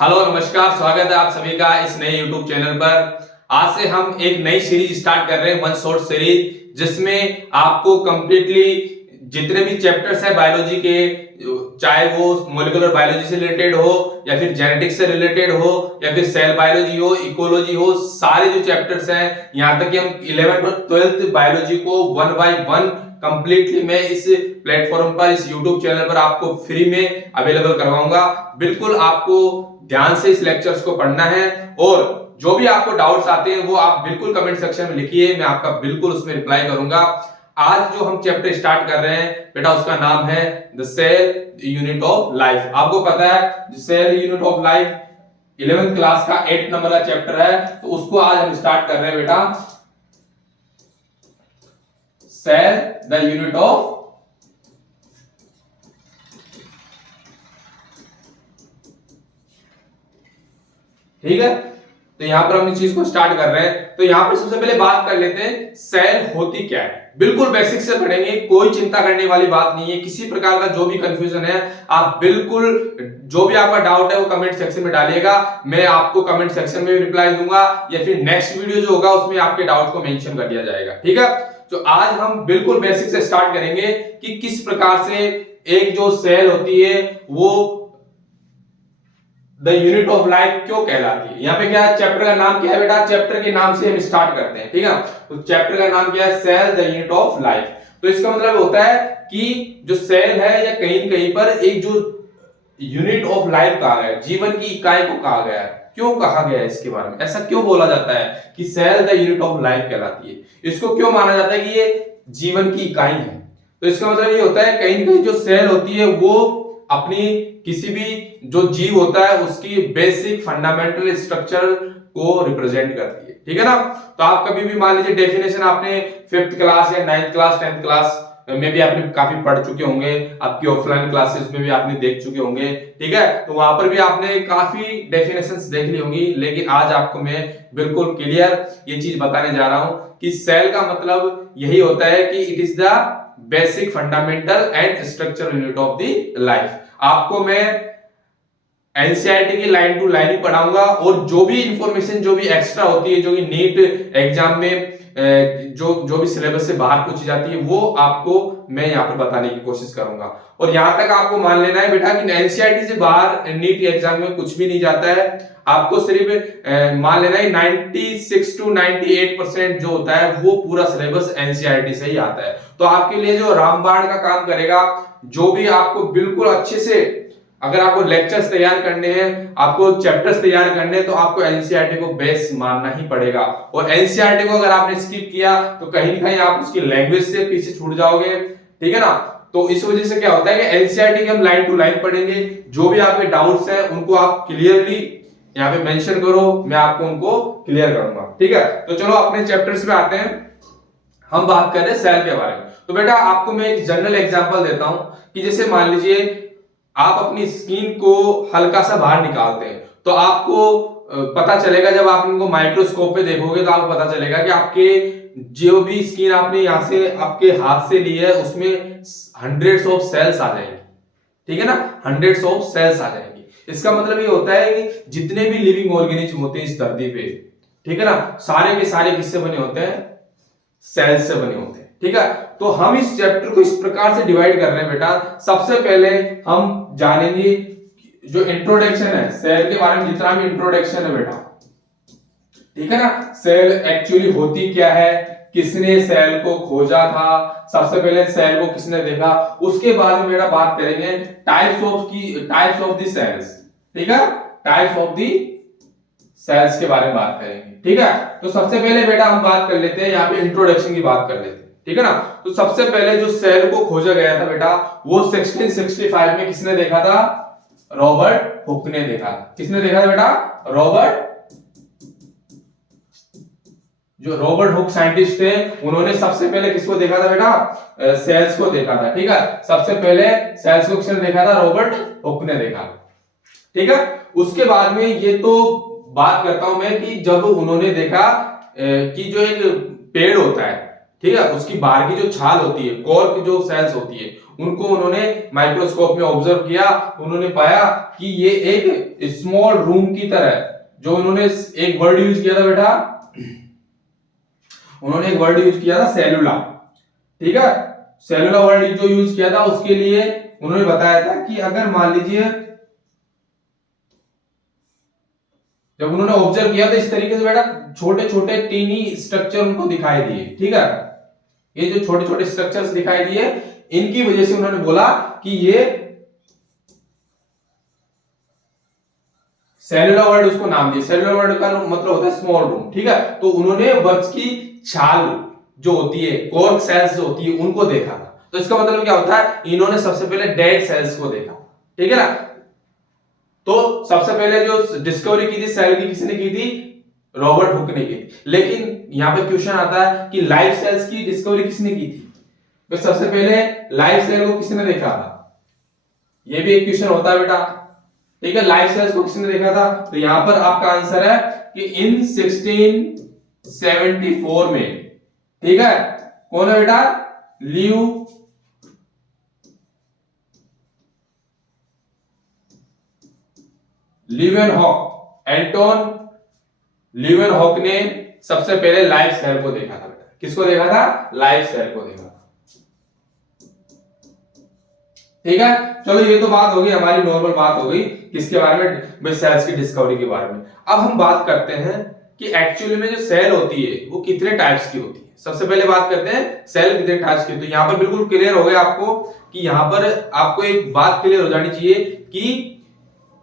Hello नमस्कार, स्वागत है आप सभी का इस नए YouTube चैनल पर। आज से हम एक नई सीरीज स्टार्ट कर रहे हैं, वन शॉट सीरीज, जिसमें आपको कंप्लीटली जितने भी चैप्टर्स है बायोलॉजी के, चाहे वो मॉलिक्यूलर बायोलॉजी से रिलेटेड हो या फिर जेनेटिक्स से रिलेटेड हो या फिर सेल बायोलॉजी हो, इकोलॉजी हो, सारे जो चैप्टर्स हैं, यहाँ तक कि हम 11th और 12th बायोलॉजी को 1 by 1 कंप्लीटली मैं इस प्लेटफॉर्म पर, इस YouTube चैनल पर आपको फ्री में अवेलेबल करवाऊंगा। बिल्कुल आपको ध्यान से इस लेक्चर्स को पढ़ना है और जो भी आपको डाउट्स आते हैं वो आप बिल्कुल कमेंट सेक्शन में लिखिए, मैं आपका बिल्कुल उसमें रिप्लाई करूंगा। आज जो हम चैप्टर स्टार्ट कर रहे हैं बेटा, उसका नाम है the cell unit of life. आपको पता है cell unit of life 11th class का 8 नंबर का चैप्टर है, तो उसको आज हम स्टार्ट कर रहे हैं बेटा। सेल द यूनिट ऑफ, ठीक है। तो यहां पर हम इस चीज को स्टार्ट कर रहे हैं। तो यहां पर सबसे पहले बात कर लेते हैं सेल होती क्या है। बिल्कुल बेसिक से पढ़ेंगे, कोई चिंता करने वाली बात नहीं है। किसी प्रकार का जो भी कंफ्यूजन है, आप बिल्कुल जो भी आपका डाउट है वो कमेंट सेक्शन में डालिएगा, मैं आपको कमेंट सेक्शन में भी रिप्लाई दूंगा या फिर नेक्स्ट वीडियो जो होगा उसमें आपके डाउट को मेंशन कर दिया जाएगा, ठीक है। तो आज हम बिल्कुल बेसिक से स्टार्ट करेंगे कि किस प्रकार से एक जो सेल होती है वो द यूनिट ऑफ लाइफ क्यों कहलाती है। यहाँ पे क्या है, चैप्टर का नाम क्या है बेटा, चैप्टर के नाम से हम स्टार्ट करते हैं, ठीक है। तो चैप्टर का नाम क्या है, cell the unit of life. तो इसका मतलब होता है कि जो सेल है या कहीं कहीं पर एक जो यूनिट ऑफ लाइफ कहा गया, जीवन की इकाई को कहा गया है। क्यों कहा गया है इसके बारे में, ऐसा क्यों बोला जाता है कि cell the unit of life कहलाती है, इसको क्यों माना जाता है कि ये जीवन की इकाई है। तो इसका मतलब ये होता है कहीं कहीं जो सेल होती है वो अपनी किसी भी जो जीव होता है उसकी बेसिक फंडामेंटल स्ट्रक्चर को रिप्रेजेंट करती है, ठीक है ना। तो आप कभी भी मान लीजिए डेफिनेशन आपने 5th क्लास या 9th क्लास 10th क्लास में भी आपने काफी पढ़ चुके होंगे, आपकी ऑफलाइन क्लासेस में भी आपने देख चुके होंगे, ठीक है। तो वहां पर भी आपने काफी डेफिनेशंस देख ली होंगी, लेकिन आज आपको मैं बिल्कुल क्लियर ये चीज बताने जा रहा हूं कि सेल का मतलब यही होता है कि it is the basic fundamental and structural unit of the life. आपको मैं एनसीईआरटी की लाइन टू लाइन ही पढ़ाऊंगा और जो भी इंफॉर्मेशन जो भी एक्स्ट्रा होती है, जो कि नीट एग्जाम में जो भी सिलेबस से बाहर पूछी जाती है, वो आपको मैं यहाँ पर बताने की कोशिश करूंगा। और यहां तक आपको मान लेना है बेटा कि एनसीईआरटी से बाहर नीट एग्जाम में कुछ भी नहीं जाता है। आपको सिर्फ मान लेना है 96 to 98% जो होता है वो पूरा सिलेबस एनसीईआरटी से ही आता है। तो आपके लिए जो रामबाण का काम करेगा, जो भी आपको बिल्कुल अच्छे से, अगर आपको लेक्चर्स तैयार करने हैं, आपको चैप्टर्स तैयार करने हैं, तो आपको एनसीईआरटी को बेस मानना ही पड़ेगा। और एनसीईआरटी को अगर आपने स्किप किया तो कहीं ना कहीं आप उसकी लैंग्वेज से पीछे छूट जाओगे, ठीक है ना। तो इस वजह से क्या होता है कि एनसीईआरटी के हम लाइन टू लाइन पढ़ेंगे। जो भी आपके डाउट्स हैं उनको आप क्लियरली यहाँ पे मेंशन करो, मैं आपको उनको क्लियर करूंगा, ठीक है। तो चलो अपने चैप्टर्स पे आते हैं। हम बात कर रहे हैं सेल के बारे में। तो बेटा आपको मैं एक जनरल एग्जांपल देता हूं कि जैसे मान लीजिए आप अपनी स्किन को हल्का सा बाहर निकालते हैं, तो आपको पता चलेगा, जब आप इनको माइक्रोस्कोप पे देखोगे तो आपको पता चलेगा कि आपके जो भी स्किन आपने यहां से आपके हाथ से ली है उसमें हंड्रेड्स ऑफ सेल्स आ जाएंगे, ठीक है ना, हंड्रेड्स ऑफ सेल्स आ जाएंगे। इसका मतलब ये होता है कि जितने भी लिविंग ऑर्गेनिज्म होते हैं इस धरती पे, ठीक है ना, सारे के सारे किससे बने होते हैं, सेल्स से बने होते हैं, ठीक है। तो हम इस चैप्टर को इस प्रकार से डिवाइड कर रहे हैं बेटा। सबसे पहले हम जानेंगे जो इंट्रोडक्शन है सेल के बारे में, जितना भी इंट्रोडक्शन है बेटा, ठीक है ना। सेल एक्चुअली होती क्या है, किसने सेल को खोजा था, सबसे पहले सेल को किसने देखा, उसके बाद में बेटा बात करेंगे टाइप्स ऑफ द सेल्स, ठीक है, टाइप्स ऑफ द सेल्स के बारे में बात करेंगे, ठीक है। तो सबसे पहले बेटा हम बात कर लेते हैं, यहाँ पे इंट्रोडक्शन की बात कर लेते हैं, ठीक है ना। तो सबसे पहले जो सेल को खोजा गया था बेटा, वो 1665 में किसने देखा था, रॉबर्ट हुक ने देखा। किसने देखा था बेटा, जो रॉबर्ट हुक साइंटिस्ट थे, उन्होंने सबसे पहले किसको देखा था बेटा, सेल्स को देखा था, ठीक है। सबसे पहले सेल्स को किसने देखा था, रॉबर्ट हुक ने देखा, ठीक है। उसके बाद में ये तो बात करता हूं मैं कि जब उन्होंने देखा कि जो एक पेड़ होता है, ठीक है, उसकी बाहर की जो छाल होती है, कोर की जो सेल्स होती है, उनको उन्होंने माइक्रोस्कोप में ऑब्जर्व किया। उन्होंने पाया कि ये एक स्मॉल रूम की तरह है। जो उन्होंने एक वर्ड यूज किया था बेटा, उन्होंने एक वर्ड यूज किया था सेलुला, ठीक है, सेलुला वर्ड जो यूज किया था उसके लिए उन्होंने बताया था कि अगर मान लीजिए जब उन्होंने ऑब्जर्व किया तो इस तरीके से बेटा छोटे छोटे टीनी स्ट्रक्चर उनको दिखाई दिए, ठीक है, ये जो छोटे छोटे स्ट्रक्चर्स दिखाई दिए, इनकी वजह से उन्होंने बोला कि ये सेलुलर वर्ड उसको नाम दिया। सेलुलर वर्ड का मतलब होता है स्मॉल रूम, ठीक है। तो उन्होंने वृक्ष की छाल जो होती है, कॉर्क सेल्स जो होती है, उनको देखा था। तो इसका मतलब क्या होता है, इन्होंने सबसे पहले डेड सेल्स को देखा, ठीक है ना। तो सबसे पहले जो डिस्कवरी की थी सेल की, किसने की थी, रॉबर्ट हुक ने की थी। लेकिन यहां पे क्वेश्चन आता है कि लाइव सेल्स की डिस्कवरी किसने की थी, तो सबसे पहले लाइव सेल को किसने देखा था, ये भी एक क्वेश्चन होता है बेटा, ठीक है। लाइव सेल्स को किसने देखा था, तो यहां पर आपका आंसर है कि इन 1674 में, ठीक है। कौन है बेटा, लीवेनहॉक, एंटोन लीवेनहॉक ने सबसे पहले लाइव सेल को देखा था बेटा। किसको देखा था, लाइव सेल को देखा था, ठीक है। चलो ये तो बात होगी, हमारी नॉर्मल बात हो गई किसके बारे में, भाई सेल्स की डिस्कवरी के बारे में। अब हम बात करते हैं कि एक्चुअली में जो सेल होती है वो कितने टाइप्स की होती है। सबसे पहले बात करते हैं सेल कितने टाइप्स की होती है। यहां पर बिल्कुल क्लियर हो गया आपको कि यहां पर आपको एक बात क्लियर हो जानी चाहिए कि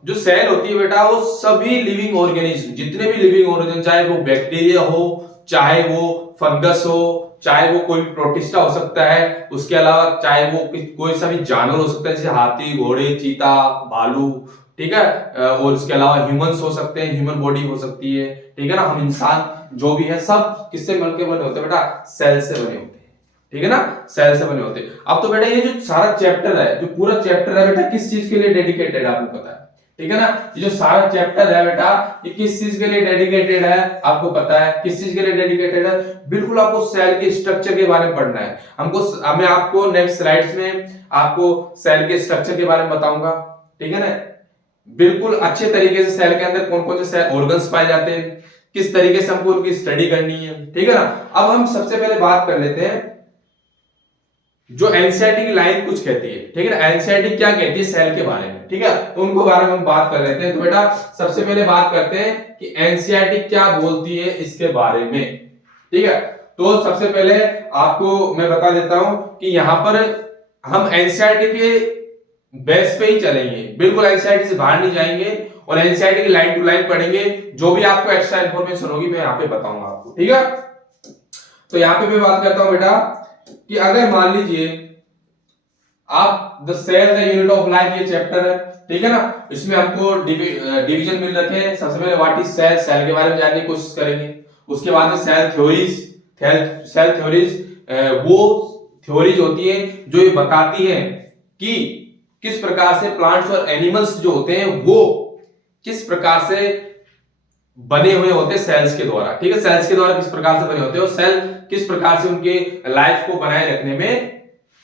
जो सेल होती है बेटा, वो सभी लिविंग ऑर्गेनिज्म, जितने भी लिविंग ऑर्गेनिज्म, चाहे वो बैक्टीरिया हो, चाहे वो फंगस हो, चाहे वो कोई प्रोटिस्टा हो सकता है, उसके अलावा चाहे वो कोई सा भी जानवर हो सकता है, जैसे हाथी, घोड़े, चीता, भालू, ठीक है, और उसके अलावा ह्यूमंस हो सकते हैं, ह्यूमन बॉडी हो सकती है, ठीक है ना, हम इंसान जो भी है सब किससे मिलकर बने होते हैं बेटा, सेल से बने होते हैं, ठीक है ना, सेल से बने होते हैं। अब तो बेटा ये जो सारा चैप्टर है, जो पूरा चैप्टर है बेटा, किस चीज के लिए डेडिकेटेड है आपको पता है, ठीक है ना। ये जो सारा चैप्टर है बेटा, ये किस चीज के लिए डेडिकेटेड है आपको पता है, किस चीज के लिए डेडिकेटेड है, बिल्कुल आपको सेल के स्ट्रक्चर के बारे में पढ़ना है। मैं आपको नेक्स्ट स्लाइड्स में आपको सेल के स्ट्रक्चर के बारे में बताऊंगा, ठीक है ना, बिल्कुल अच्छे तरीके से सेल के अंदर कौन कौन से ऑर्गन्स पाए जाते हैं, किस तरीके से हमको उनकी स्टडी करनी है, ठीक है ना। अब हम सबसे पहले बात कर लेते हैं जो एनसीईआरटी की लाइन कुछ कहती है, ठीक है ना, एनसीईआरटी क्या कहती है सेल के बारे में, ठीक है, तो उनको बारे में हम बात कर लेते हैं। तो बेटा सबसे पहले बात करते हैं कि एनसीईआरटी क्या बोलती है इसके बारे में, ठीक है। तो सबसे पहले आपको मैं बता देता हूं कि यहां पर हम एनसीईआरटी के बेस पे ही चलेंगे, बिल्कुल एनसीईआरटी से बाहर नहीं जाएंगे, और एनसीईआरटी की लाइन टू लाइन पढ़ेंगे। जो भी आपको एक्स्ट्रा इंफॉर्मेशन होगी मैं यहाँ पे बताऊंगा आपको, ठीक है। तो यहाँ पे मैं बात करता हूं बेटा कि अगर मान लीजिए आप the cell the unit of life, ये चैप्टर है, ठीक है ना, इसमें हमको डिवीजन मिल रखे हैं। सबसे पहले व्हाट इज सेल, सेल के बारे में जानने की कोशिश करेंगे। उसके बाद में सेल थ्योरीज, सेल थ्योरीज वो थ्योरीज होती है जो ये बताती है कि किस प्रकार से प्लांट्स और एनिमल्स जो होते हैं वो किस प्रकार से बने हुए होते हैं सेल्स के द्वारा, ठीक है, सेल्स के द्वारा किस प्रकार से बने होते हैं, और सेल किस प्रकार से उनके लाइफ को बनाए रखने में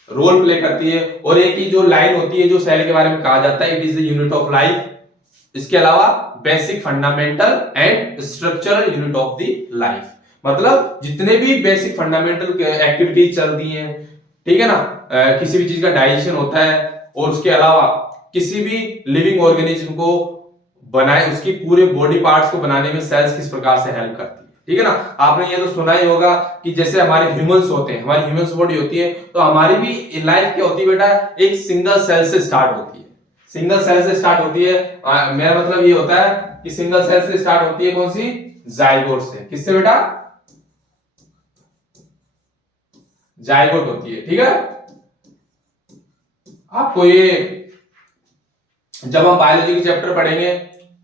रोल प्ले करती है। और एक ही जो लाइन होती है जो सेल के बारे में कहा जाता है, it is the unit of life. इसके अलावा basic, fundamental and structural unit of the life, मतलब जितने भी बेसिक फंडामेंटल एक्टिविटीज चलती हैं, ठीक है ना, किसी भी चीज का डाइजेशन होता है, और उसके अलावा किसी भी लिविंग ऑर्गेनिज्म को बनाए, उसकी पूरे बॉडी पार्ट्स को बनाने में सेल्स किस प्रकार से हेल्प करती है, ठीक है ना। आपने ये तो सुना ही होगा कि जैसे हमारे ह्यूमंस होते हैं, हमारी ह्यूमंस बॉडी होती है, तो हमारी भी लाइफ क्या होती है बेटा, एक सिंगल सेल से स्टार्ट होती है, सिंगल सेल से स्टार्ट होती है। मेरा मतलब ये होता है कि सिंगल सेल से स्टार्ट होती है कौन सी, जाइगोट से। किससे बेटा, जाइगोट होती है, ठीक है। आपको ये जब हम बायोलॉजी के चैप्टर पढ़ेंगे,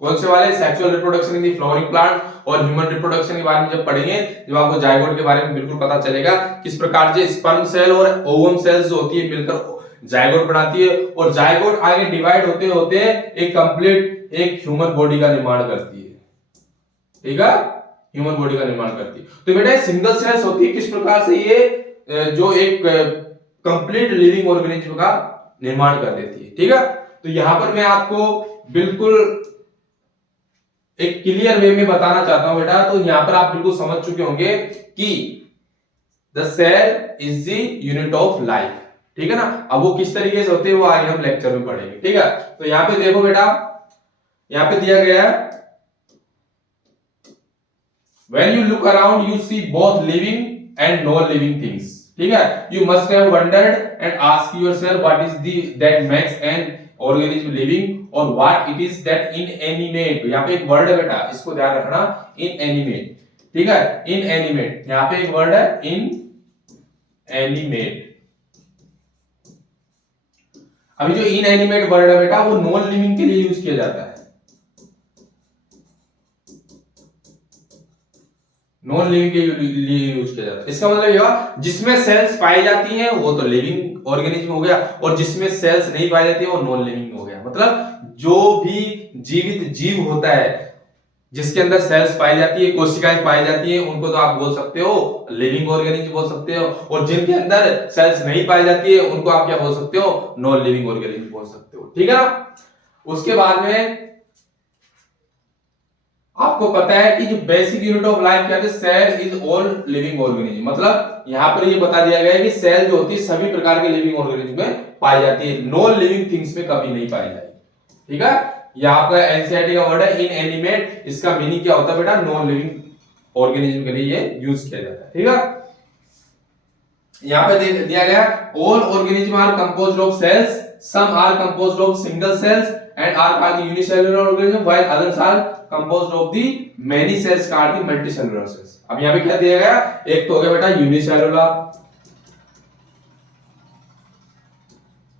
कौन से वाले, sexual reproduction in the flowering plant और ह्यूमन रिप्रोडक्शन के बारे में जब पढ़ेंगे, जब आपको जाइगोट के बारे में बिल्कुल पता चलेगा किस प्रकार से स्पर्म सेल और ओवम सेल्स जो होती है मिलकर जाइगोट बनाती है, और जाइगोट आगे डिवाइड होते होते एक कंप्लीट एक ह्यूमन बॉडी का निर्माण करती है, ठीक है। ह्यूमन बॉडी का निर्माण करती है। तो बेटा सिंगल सेल्स होती है, किस प्रकार से ये जो एक कंप्लीट लिविंग ऑर्गेनिज्म का निर्माण कर देती है। ठीक है, तो यहां पर मैं आपको बिल्कुल एक क्लियर वे में बताना चाहता हूं बेटा। तो यहां पर आप बिल्कुल समझ चुके होंगे कि the cell is the unit of life. ठीक है ना, अब वो किस तरीके से होते हैं वो आगे हम लेक्चर में पढ़ेंगे। ठीक है, तो यहां पे देखो बेटा, यहां पे दिया गया है when you look around you see both living and non-living things। ठीक है, you must have wondered and asked yourself what is the that makes an organism living or what it is that inanimate। यहाँ पे एक word है बेटा, इसको ध्यान रखना, inanimate। ठीक है, inanimate, यहाँ पे एक वर्ड है inanimate। अभी जो inanimate वर्ड है बेटा वो नॉन लिविंग के लिए यूज किया जाता है, नॉन लिविंग के लिए यूज किया जाता है। इसका मतलब यह जिसमें सेल्स पाई जाती हैं वो तो लिविंग ऑर्गेनिज्म हो गया, और जिसमें सेल्स नहीं पाई जाती है वो नॉन लिविंग हो गया। मतलब जो भी जीवित जीव होता है जिसके अंदर सेल्स पाई जाती है, कोशिकाएं पाई जाती है, उनको तो आप बोल सकते हो लिविंग ऑर्गेनिज्म बोल सकते हो, और जिनके अंदर सेल्स नहीं पाई जाती है उनको आप क्या बोल सकते हो, नॉन लिविंग ऑर्गेनिज्म बोल सकते हो। ठीक है ना, उसके बाद में आपको पता है कि जो बेसिक यूनिट ऑफ लाइफ क्या है, cell is all living organism. मतलब यहां पर ये बता दिया गया है कि सेल जो होती है सभी प्रकार के लिविंग ऑर्गेनिज्म में पाई जाती है, नॉन लिविंग थिंग्स में कभी नहीं पाई जाती। ठीक है, ये आपका एनसीईआरटी का वर्ड है इनएनिमेट। इसका मीनिंग क्या होता है बेटा, नॉन लिविंग ऑर्गेनिज्म के लिए ये यूज किया जाता है। ठीक है, यहां पे दिया गया all organism are composed of cells, some are composed of single cells and are called unicellular organism while others are composed of the many cells called the multicellular cells. अब यहां पे क्या दिया गया, एक तो हो गया बेटा यूनिसेलुलर,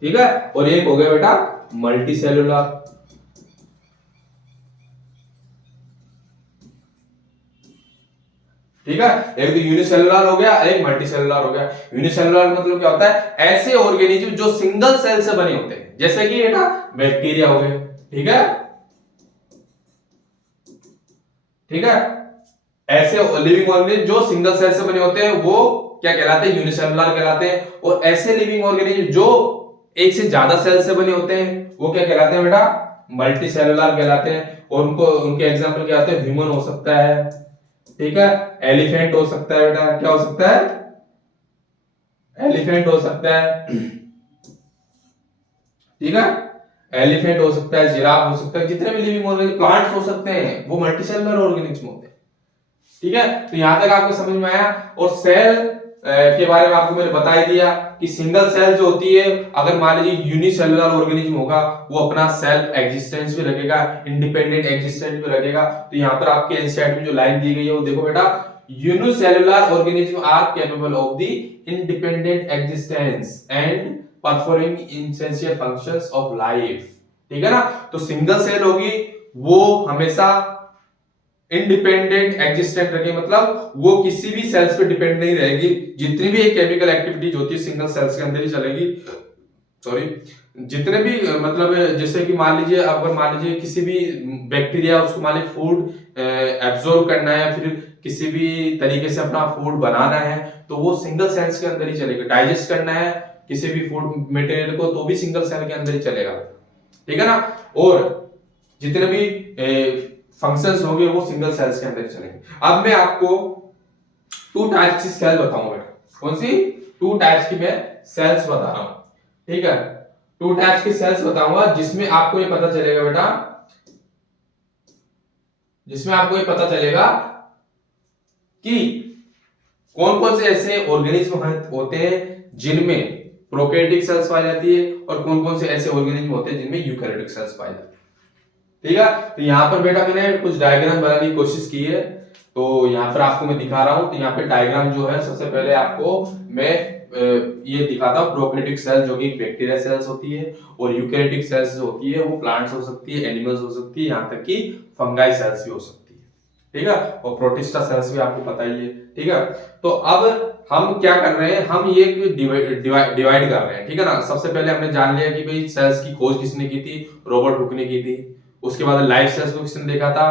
ठीक है, और एक हो गया बेटा मल्टीसेलुलर। ठीक है, एक तो यूनिसेलुलर हो गया, एक मल्टीसेलुलर हो गया। यूनिसेलुलर मतलब क्या होता है, ऐसे ऑर्गेनिज्म जो सिंगल सेल से बने होते हैं, जैसे कि बेटा बैक्टीरिया हो गए। ठीक है, ठीक है, ऐसे लिविंग ऑर्गेनिज्म जो सिंगल सेल से बने होते हैं वो क्या कहलाते हैं, यूनिसेलुलर कहलाते हैं। और ऐसे लिविंग ऑर्गेनिज्म जो एक से ज्यादा सेल से बने होते हैं वो क्या कहलाते हैं बेटा, मल्टीसेलुलर कहलाते हैं। और उनको उनके एग्जांपल क्या होते हैं, ह्यूमन हो सकता है, ठीक है, एलिफेंट हो सकता है बेटा, क्या हो सकता है, एलिफेंट हो सकता है, ठीक है, एलिफेंट हो सकता है, जिराफ हो सकता है, जितने भी लिविंग ऑर्गेनिज्म, प्लांट्स हो सकते हैं, वो मल्टीसेलुलर ऑर्गेनिज्म होते हैं। ठीक है, तो यहां तक आपको समझ में आया। और सेल के बारे में आपको मैंने बता ही दिया कि सिंगल सेल जो होती है, अगर मान लीजिए यूनिसेलुलर ऑर्गेनिज्म होगा वो अपना सेल्फ एग्जिस्टेंस भी रखेगा, इंडिपेंडेंट एग्जिस्टेंस भी रखेगा। तो यहां पर आपके एनसीईआरटी में जो लाइन दी गई है वो देखो बेटा, unicellular organism are capable of the independent existence and performing essential functions of life. ठीक है ना, तो सिंगल सेल होगी वो हमेशा इंडिपेंडेंट एग्जिस्टेंट रखे, मतलब वो किसी भी सेल्स पे डिपेंड नहीं रहेगी। जितनी भी एक केमिकल एक्टिविटीज होती है सिंगल सेल्स के अंदर ही चलेगी। सॉरी, जितने भी मतलब जैसे कि मान लीजिए, अगर मान लीजिए किसी भी बैक्टीरिया उसको मान लीजिए फूड एब्जॉर्ब करना है, फिर किसी भी तरीके से अपना फूड बनाना है, तो वो सिंगल सेल्स के अंदर ही चलेगा। डाइजेस्ट करना है किसी भी फूड मटेरियल को तो भी सिंगल सेल के अंदर ही चलेगा। ठीक है ना, और जितने भी फंक्शंस होंगे वो सिंगल सेल्स के अंदर ही चलेंगे। अब मैं आपको टू टाइप्स की सेल बताऊंगा बेटा। कौन सी? टू टाइप्स की मैं सेल्स बता रहा हूं। ठीक है, टू टाइप्स की सेल्स बताऊंगा जिसमें आपको ये पता चलेगा बेटा, जिसमें आपको ये पता चलेगा कि कौन कौन से ऐसे ऑर्गेनिज्म होते हैं जिनमें प्रोकैरियोटिक सेल्स पाई जाती है और कौन कौन से ऐसे ऑर्गेनिज्म होते हैं जिनमें यूकैरियोटिक सेल्स पाई जाती है। ठीक है, तो यहां पर बेटा मैंने कुछ डायग्राम बनाने की कोशिश की है, तो यहां पर आपको मैं दिखा रहा हूं। तो यहां पे डायग्राम जो है, सबसे पहले आपको मैं ये दिखाता हूं प्रोकैरियोटिक सेल जो कि बैक्टीरिया सेल्स होती है, और यूकैरियोटिक सेल्स जो होती है वो प्लांट्स हो सकती है, एनिमल्स हो सकती है, यहां तक कि फंगाई सेल्स भी हो सकती है। ठीक है, और प्रोटिस्टा सेल्स भी आपको पता ही है। ठीक है, तो अब हम क्या कर रहे हैं, हम ये डिवाइड कर रहे हैं। ठीक है ना, सबसे पहले हमने जान लिया कि भाई सेल्स की खोज किसने की थी, रॉबर्ट हुक ने की थी। उसके बाद लाइफ सेल्स को किसने देखा था,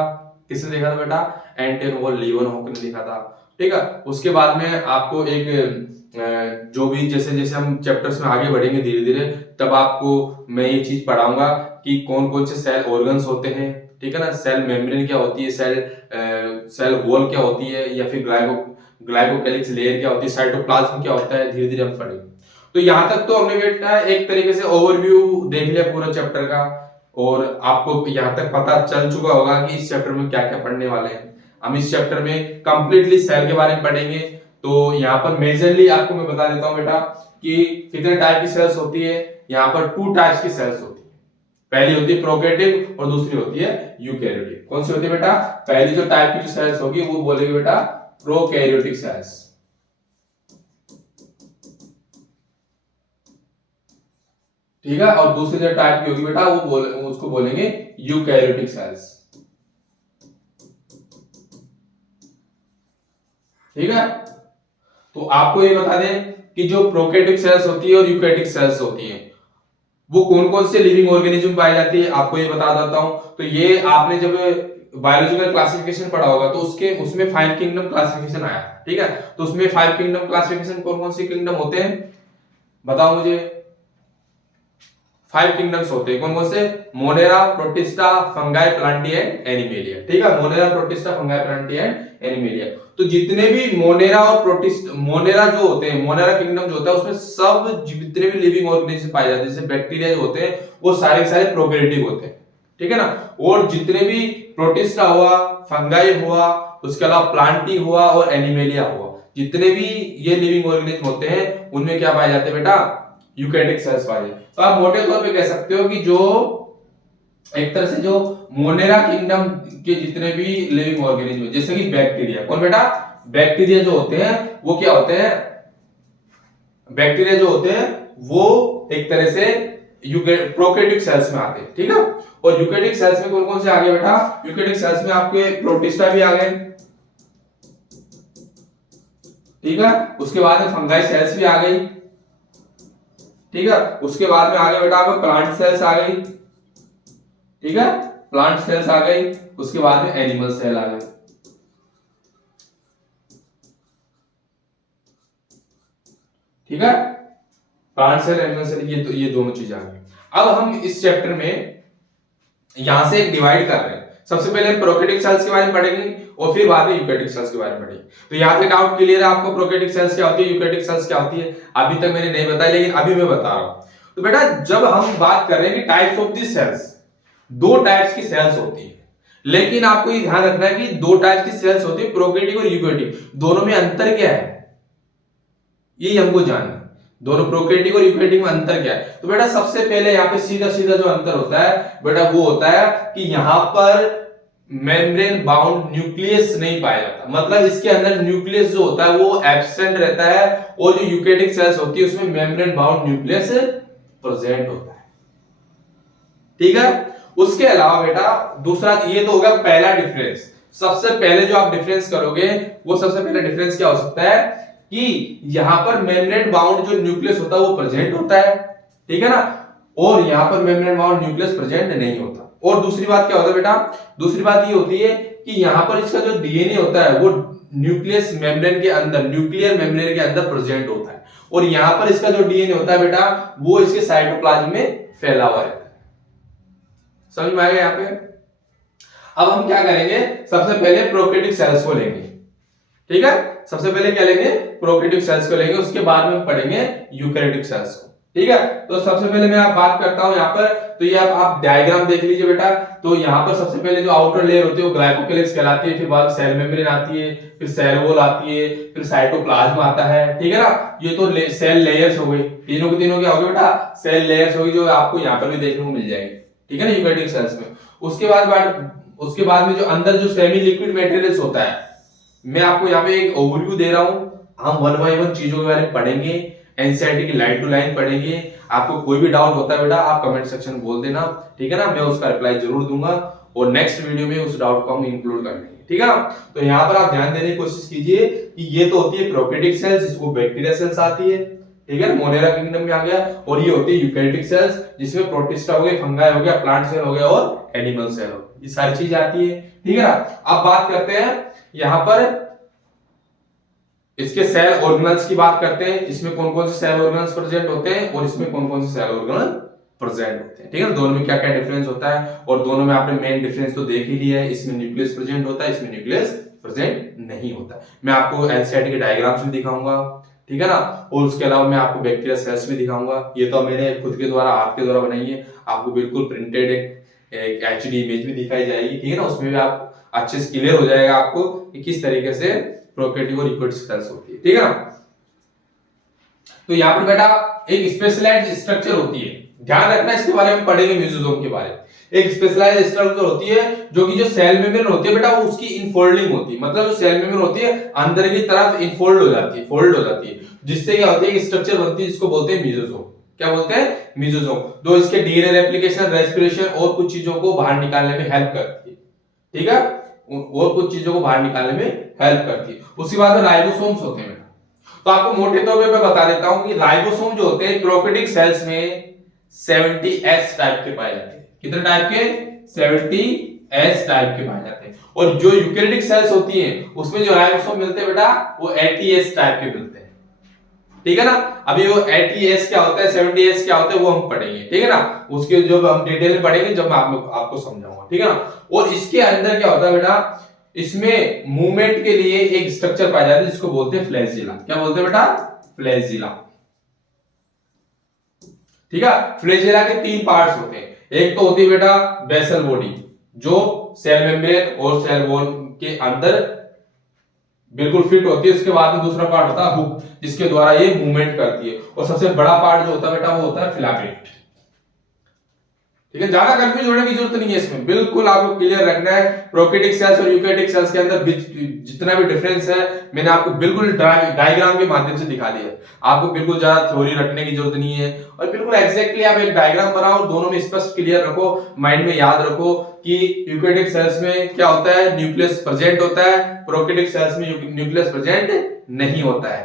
किसने देखा था बेटा? एंटोन लीeuwenhoek ने देखा था। ठीक है, उसके बाद में आपको एक जो भी जैसे जैसे हम चैप्टर्स में आगे बढ़ेंगे धीरे धीरे, तब आपको मैं ये चीज पढ़ाऊंगा कि कौन कौन से सेल ऑर्गन्स होते हैं। ठीक है ना, सेल मेम्ब्रेन क्या होती है, सेल वॉल क्या होती है, या फिर ग्लाइकोकैलिक्स लेयर क्या होती है, साइटोप्लाज्म क्या होता है, धीरे धीरे हम पढ़ेंगे। तो यहाँ तक तो हमने बेटा एक तरीके से ओवरव्यू देख लिया पूरा चैप्टर का, और आपको यहाँ तक पता चल चुका होगा कि इस चैप्टर में क्या क्या पढ़ने वाले हैं। हम इस चैप्टर में कंप्लीटली सेल के बारे में पढ़ेंगे। तो यहाँ पर मेजरली आपको मैं बता देता हूँ बेटा कि कितने टाइप की सेल्स होती है। यहाँ पर 2 टाइप्स की सेल्स होती है। पहली होती है प्रोकैरियोटिक और दूसरी होती है यूकैरियोटिक। कौन सी होती है बेटा? पहली जो टाइप की जो सेल्स होगी वो बोलेंगे बेटा प्रोकैरियोटिक सेल्स। ठीक है, और दूसरी जो टाइप की होगी बेटा उसको बोलेंगे यूकैरियोटिक सेल्स। ठीक है, तो आपको ये बता दें कि जो प्रोकैरियोटिक सेल्स होती है और यूकैरियोटिक सेल्स होती है वो कौन कौन से लिविंग ऑर्गेनिज्म पाई जाती है, आपको ये बता देता हूं। तो ये आपने जब बायोलॉजिकल क्लासिफिकेशन पढ़ा होगा तो उसमें 5 किंगडम क्लासिफिकेशन आया। ठीक है, तो उसमें 5 किंगडम क्लासिफिकेशन कौन कौन से किंगडम होते हैं बताओ मुझे। 5 किंगडम्स होते हैं, कौन कौन से? Monera, protista, fungi, Plantae and animalia. ठीक है, Monera, protista, fungi, Plantae and animalia. तो जितने भी मोनेरा और मोनेरा जो होते हैं, मोनेरा किंगडम जो होता है उसमें सब जितने भी लिविंग ऑर्गेनिज्म पाए जाते हैं, जैसे बैक्टीरिया जो होते हैं वो सारे सारे प्रोकैरियोटिक होते हैं। ठीक है ना, और जितने भी प्रोटिस्टा हुआ, फंगाई हुआ, उसके अलावा प्लांटी हुआ और एनिमेलिया हुआ, जितने भी ये लिविंग ऑर्गेनिज्म होते हैं उनमें क्या पाए जाते हैं बेटा? यूकैरियोटिक सेल्स पाए जाते हैं। तो आप मोटे तौर पे कह सकते हो कि जो एक तरह से जो मोनेरा किंगडम के जितने भी लिविंग ऑर्गेनिज्म, जैसे कि बैक्टीरिया, कौन बेटा? बैक्टीरिया जो होते हैं वो क्या होते हैं? बैक्टीरिया जो होते हैं वो एक तरह से प्रोकैरियोटिक सेल्स में आते हैं। ठीक है, और यूकैरियोटिक सेल्स में कौन कौन से आ गए बेटा? यूकैरियोटिक सेल्स में आपके प्रोटिस्टा भी आ गए। ठीक है, उसके बाद में फंगाई सेल्स भी आ गई। ठीक है, उसके बाद में आ गया बेटा आपको प्लांट सेल्स आ गई। ठीक है, प्लांट सेल्स आ गई। उसके बाद में एनिमल सेल आ गए। ठीक है, प्लांट सेल, एनिमल सेल, ये दोनों चीजें आ गई। अब हम इस चैप्टर में यहां से एक डिवाइड कर रहे हैं। सबसे पहले हम प्रोकैरियोटिक सेल्स के बारे में पढ़ेंगे और फिर बाद में यूकैरियोटिक सेल्स के बारे में पढ़ेंगे। तो यहाँ तक डाउट क्लियर है आपको? प्रोकैरियोटिक सेल्स क्या होती है, यूकैरियोटिक सेल्स क्या होती है? अभी तक मैंने नहीं बताया, लेकिन अभी मैं बता रहा हूं। तो बेटा जब हम बात कर रहे हैं कि types of the cells, 2 types की सेल्स होती है, लेकिन आपको ये ध्यान रखना है कि 2 टाइप्स की सेल्स होती है, प्रोकैरियोटिक और यूकैरियोटिक। दोनों में अंतर क्या है ये हमको जानना है। दोनों प्रोकैरियोटिक और यूकैरियोटिक में अंतर क्या है? तो बेटा सबसे पहले यहाँ पे सीधा सीधा जो अंतर होता है बेटा वो होता है कि यहाँ पर मेम्ब्रेन बाउंड न्यूक्लियस नहीं पाया जाता। मतलब इसके अंदर न्यूक्लियस जो होता है वो एब्सेंट रहता है, और जो यूकैरियोटिक सेल्स होती है उसमें मेम्ब्रेन बाउंड न्यूक्लियस प्रेजेंट होता है। ठीक है, उसके अलावा बेटा दूसरा, ये तो होगा पहला डिफरेंस। सबसे पहले जो आप डिफरेंस करोगे वो सबसे पहला डिफरेंस क्या हो सकता है कि यहां पर मेम्ब्रेन बाउंड जो न्यूक्लियस होता है वो प्रेजेंट होता है। ठीक है ना, और यहां पर मेम्ब्रेन बाउंड न्यूक्लियस प्रेजेंट नहीं होता। और दूसरी बात क्या होता है बेटा? दूसरी बात ये होती है कि यहां पर इसका जो डीएनए होता है वो न्यूक्लियस मेम्ब्रेन के अंदर, न्यूक्लियर मेम्ब्रेन के अंदर प्रेजेंट होता है, और यहां पर इसका जो डीएनए होता है बेटा वो इसके साइटोप्लाज्म में फैला हुआ रहता है। समझ में आएगा यहाँ पे? अब हम क्या करेंगे, सबसे पहले प्रोकैरियोटिक सेल्स को लेंगे। ठीक है, सबसे पहले क्या लेंगे? प्रोकैरियोटिक सेल्स को लेंगे, उसके बाद में पढ़ेंगे यूकैरियोटिक सेल्स को। ठीक है, तो सबसे पहले मैं बात करता हूं यहाँ पर। तो ये आप डायग्राम देख लीजिए बेटा। तो यहाँ पर सबसे पहले जो आउटर लेयर होती है वो ग्लाइकोकैलिक्स कहलाती है, फिर बाद सेल मेम्ब्रेन आती है, फिर सेल वॉल आती है, फिर साइटोप्लाज्म आता है। ठीक है ना, ये तो सेल लेयर्स हो गई। तीनों के तीनों क्या हो गए बेटा? सेल लेयर्स होगी, जो आपको यहाँ पर भी देखने को मिल जाएगी। ठीक है ना, यूकैरियोटिक सेल्स में। उसके बाद में जो अंदर जो सेमी लिक्विड मटेरियल्स होता है, मैं आपको यहाँ पे एक ओवरव्यू दे रहा हूं। हम 1 बाय 1 चीजों के बारे में पढ़ेंगे, एनसीईआरटी की लाइन टू लाइन पढ़ेंगे। आपको कोई भी डाउट होता है बेटा आप कमेंट सेक्शन में बोल देना। ठीक है ना, मैं उसका रिप्लाई जरूर दूंगा, और नेक्स्ट वीडियो में उस डाउट को हम इंक्लूड कर लेंगे। ठीक है ना, तो यहाँ पर आप ध्यान देने की कोशिश कीजिए कि ये तो होती है प्रोकैरियोटिक सेल्स, जिसको बैक्टीरिया सेल्स आती है। ठीक है, मोनेरा किंगडम में आ गया। और ये होती है यूकैरियोटिक सेल्स, जिसमें प्रोटिस्टा हो गया, फंगाई हो गया, प्लांट सेल हो गया और एनिमल सेल हो गया। ये सारी चीज आती है, ठीक है ना। अब बात करते हैं यहां पर इसके सेल ऑर्गेनल्स की बात करते हैं, इसमें कौन कौन से सेल ऑर्गेनल्स प्रेजेंट होते हैं और इसमें कौन कौन से सेल ऑर्गेनल प्रेजेंट होते हैं, ठीक है। दोनों में क्या क्या डिफरेंस होता है, और दोनों में आपने मेन डिफरेंस तो देख ही लिया है, इसमें न्यूक्लियस प्रेजेंट होता है, इसमें न्यूक्लियस प्रेजेंट नहीं होता। मैं आपको एनसीईआरटी के डायग्राम्स भी दिखाऊंगा, ठीक है ना, और उसके अलावा मैं आपको बैक्टीरिया सेल्स भी दिखाऊंगा। ये तो मेरे खुद के द्वारा, हाथ के द्वारा बनाई है, आपको बिल्कुल प्रिंटेड एक एचडी इमेज भी दिखाई जाएगी, ठीक है ना। उसमें भी आप अच्छे से क्लियर हो जाएगा आपको कि किस तरीके से प्रोकैरियोटिक और यूकेरियोटिक सेल्स होती है, ठीक है ना। तो यहाँ पर बेटा एक स्पेशलाइज्ड स्ट्रक्चर होती है, ध्यान रखना, इसके बारे में पढ़ेंगे म्यूजियोम के बारे में। एक स्पेशलाइज्ड स्ट्रक्चर होती है जो कि जो सेल मेम्ब्रेन होती है बेटा, वो उसकी इनफोल्डिंग होती है, मतलब जो सेल मेम्ब्रेन होती है अंदर की तरफ इनफोल्ड हो जाती है, फोल्ड हो जाती है, जिससे क्या होती है एक स्ट्रक्चर बनती है जिसको बोलते हैं म्यूजियोम। क्या बोलते हैं? म्यूजियोम। जो इसके डीएनए रेप्लिकेशन, रेस्पिरेशन और कुछ चीजों को बाहर निकालने में हेल्प करती है, ठीक है, और कुछ चीजों को बाहर निकालने में हेल्प करती है। उसके बाद राइबोसोम्स होते हैं। तो आपको मोटे तौर पे मैं बता देता हूं कि राइबोसोम जो होते हैं प्रोकैरियोटिक सेल्स में 70S टाइप के पाए जाते हैं। कितने टाइप के? 70S टाइप के पाए जाते हैं। और जो यूकेरियोटिक सेल्स होती हैं उसमें जो राइबोसोम मिलते हैं बेटा वो 80S टाइप के मिलते हैं, ठीक है ना। अभी वो 80S क्या होता है, 70S क्या होता है, वो हम पढ़ेंगे, ठीक है ना। उसके जो हम डिटेल में पढ़ेंगे जब मैं आपको समझाऊंगा, ठीक है ना। और इसके अंदर क्या होता है बेटा, इसमें मूवमेंट के लिए एक स्ट्रक्चर पाया जाता है जिसको बोलते हैं फ्लैजिला। क्या बोलते हैं बेटा? फ्लैजिला, ठीक है। फ्लैजिला के 3 पार्ट्स होते हैं। एक तो होती है बेटा बेसल बॉडी, जो सेल मेम्ब्रेन और सेल वॉल के अंदर बिल्कुल फिट होती है। उसके बाद में दूसरा पार्ट होता है हुक, जिसके द्वारा ये मूवमेंट करती है। और सबसे बड़ा पार्ट जो होता है बेटा वो होता है फिलामेंट, ठीक है। ज्यादा कंफ्यूज होने की जरूरत नहीं है, इसमें बिल्कुल आपको क्लियर रखना है। प्रोकैरियोटिक सेल्स और यूकेरियोटिक सेल्स के अंदर जितना भी डिफरेंस है मैंने आपको बिल्कुल डायग्राम के माध्यम से दिखा दिया है। आपको बिल्कुल ज्यादा थ्योरी रखने की जरूरत नहीं है, और बिल्कुल एग्जैक्टली आप एक डायग्राम बनाओ और दोनों में स्पष्ट क्लियर रखो, माइंड में याद रखो कि यूकेरियोटिक सेल्स में क्या होता है, न्यूक्लियस प्रेजेंट होता है, प्रोकैरियोटिक सेल्स में न्यूक्लियस प्रेजेंट नहीं होता है,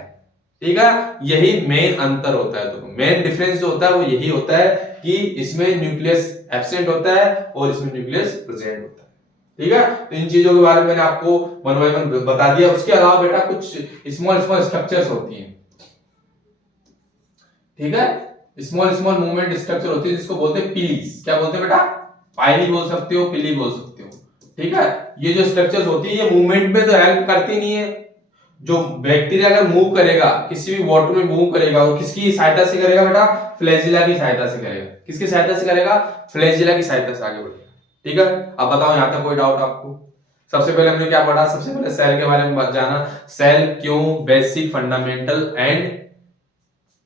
ठीक है। यही मेन अंतर होता है, तो मेन डिफरेंस जो होता है वो यही होता है कि इसमें न्यूक्लियस एब्सेंट होता है और इसमें न्यूक्लियस प्रेजेंट होता है, ठीक है। तो इन चीजों के बारे में मैंने आपको वन बाय वन बता दिया। उसके अलावा बेटा कुछ स्मॉल स्मॉल स्ट्रक्चर्स होती हैं, ठीक है, स्मॉल स्मॉल मूवमेंट स्ट्रक्चर होती है जिसको बोलते हैं पिलीज। क्या बोलते हैं बेटा? पाइली बोल सकते हो, पिली बोल सकते हो, ठीक है। ये जो स्ट्रक्चर्स होती है ये मूवमेंट में तो हेल्प करती नहीं है। जो बैक्टीरिया अगर मूव करेगा, किसी भी वाटर में मूव करेगा, वो किसकी सहायता से करेगा बेटा? फ्लैजिला की सहायता से करेगा। किसकी सहायता से करेगा? फ्लैजिला की सहायता से आगे बढ़ेगा, ठीक है। अब बताओ यहां तक कोई डाउट आपको? सबसे पहले हमने क्या पढ़ा? सबसे पहले सेल के बारे में जाना। सेल क्यों basic, fundamental and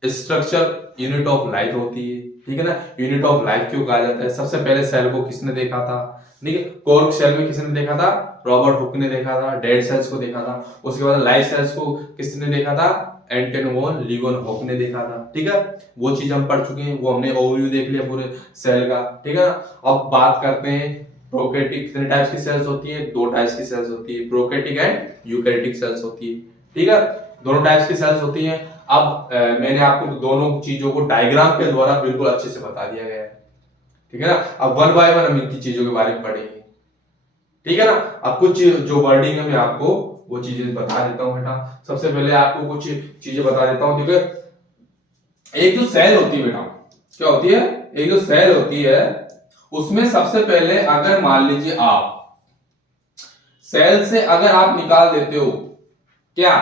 structure unit of life होती है, ठीक है ना। यूनिट ऑफ लाइफ क्यों कहा जाता है? सबसे पहले सेल को किसने देखा था? ठीक है, कॉर्क सेल में किसने देखा था? रॉबर्ट हुक ने देखा था। डेड सेल्स को देखा था। उसके बाद लाइव सेल्स को किसने देखा था? एंटन वॉन लीगनहॉक ने देखा था, ठीक है। वो चीज हम पढ़ चुके हैं, वो हमने ओवरव्यू देख लिया पूरे सेल का, ठीक है। अब बात करते हैं प्रोकैरियोटिक कितने टाइप्स की सेल्स होती है? 2 टाइप्स की सेल्स होती है, प्रोकैरियोटिक एंड यूकैरियोटिक सेल्स होती है, ठीक है। दोनों टाइप्स की सेल्स होती हैं। अब मैंने आपको दोनों चीजों को डायग्राम के द्वारा बिल्कुल अच्छे से बता दिया गया है, ठीक है ना। अब वन बाय वन हम इनकी चीजों के बारे में पढ़ेंगे, ठीक है ना। अब कुछ जो वर्डिंग है मैं आपको वो चीजें बता देता हूं बेटा। सबसे पहले आपको कुछ चीजें बता देता हूं, ठीक है। एक जो सेल होती है बेटा, क्या होती है? एक जो सेल होती है उसमें सबसे पहले अगर मान लीजिए आप सेल से अगर आप निकाल देते हो क्या,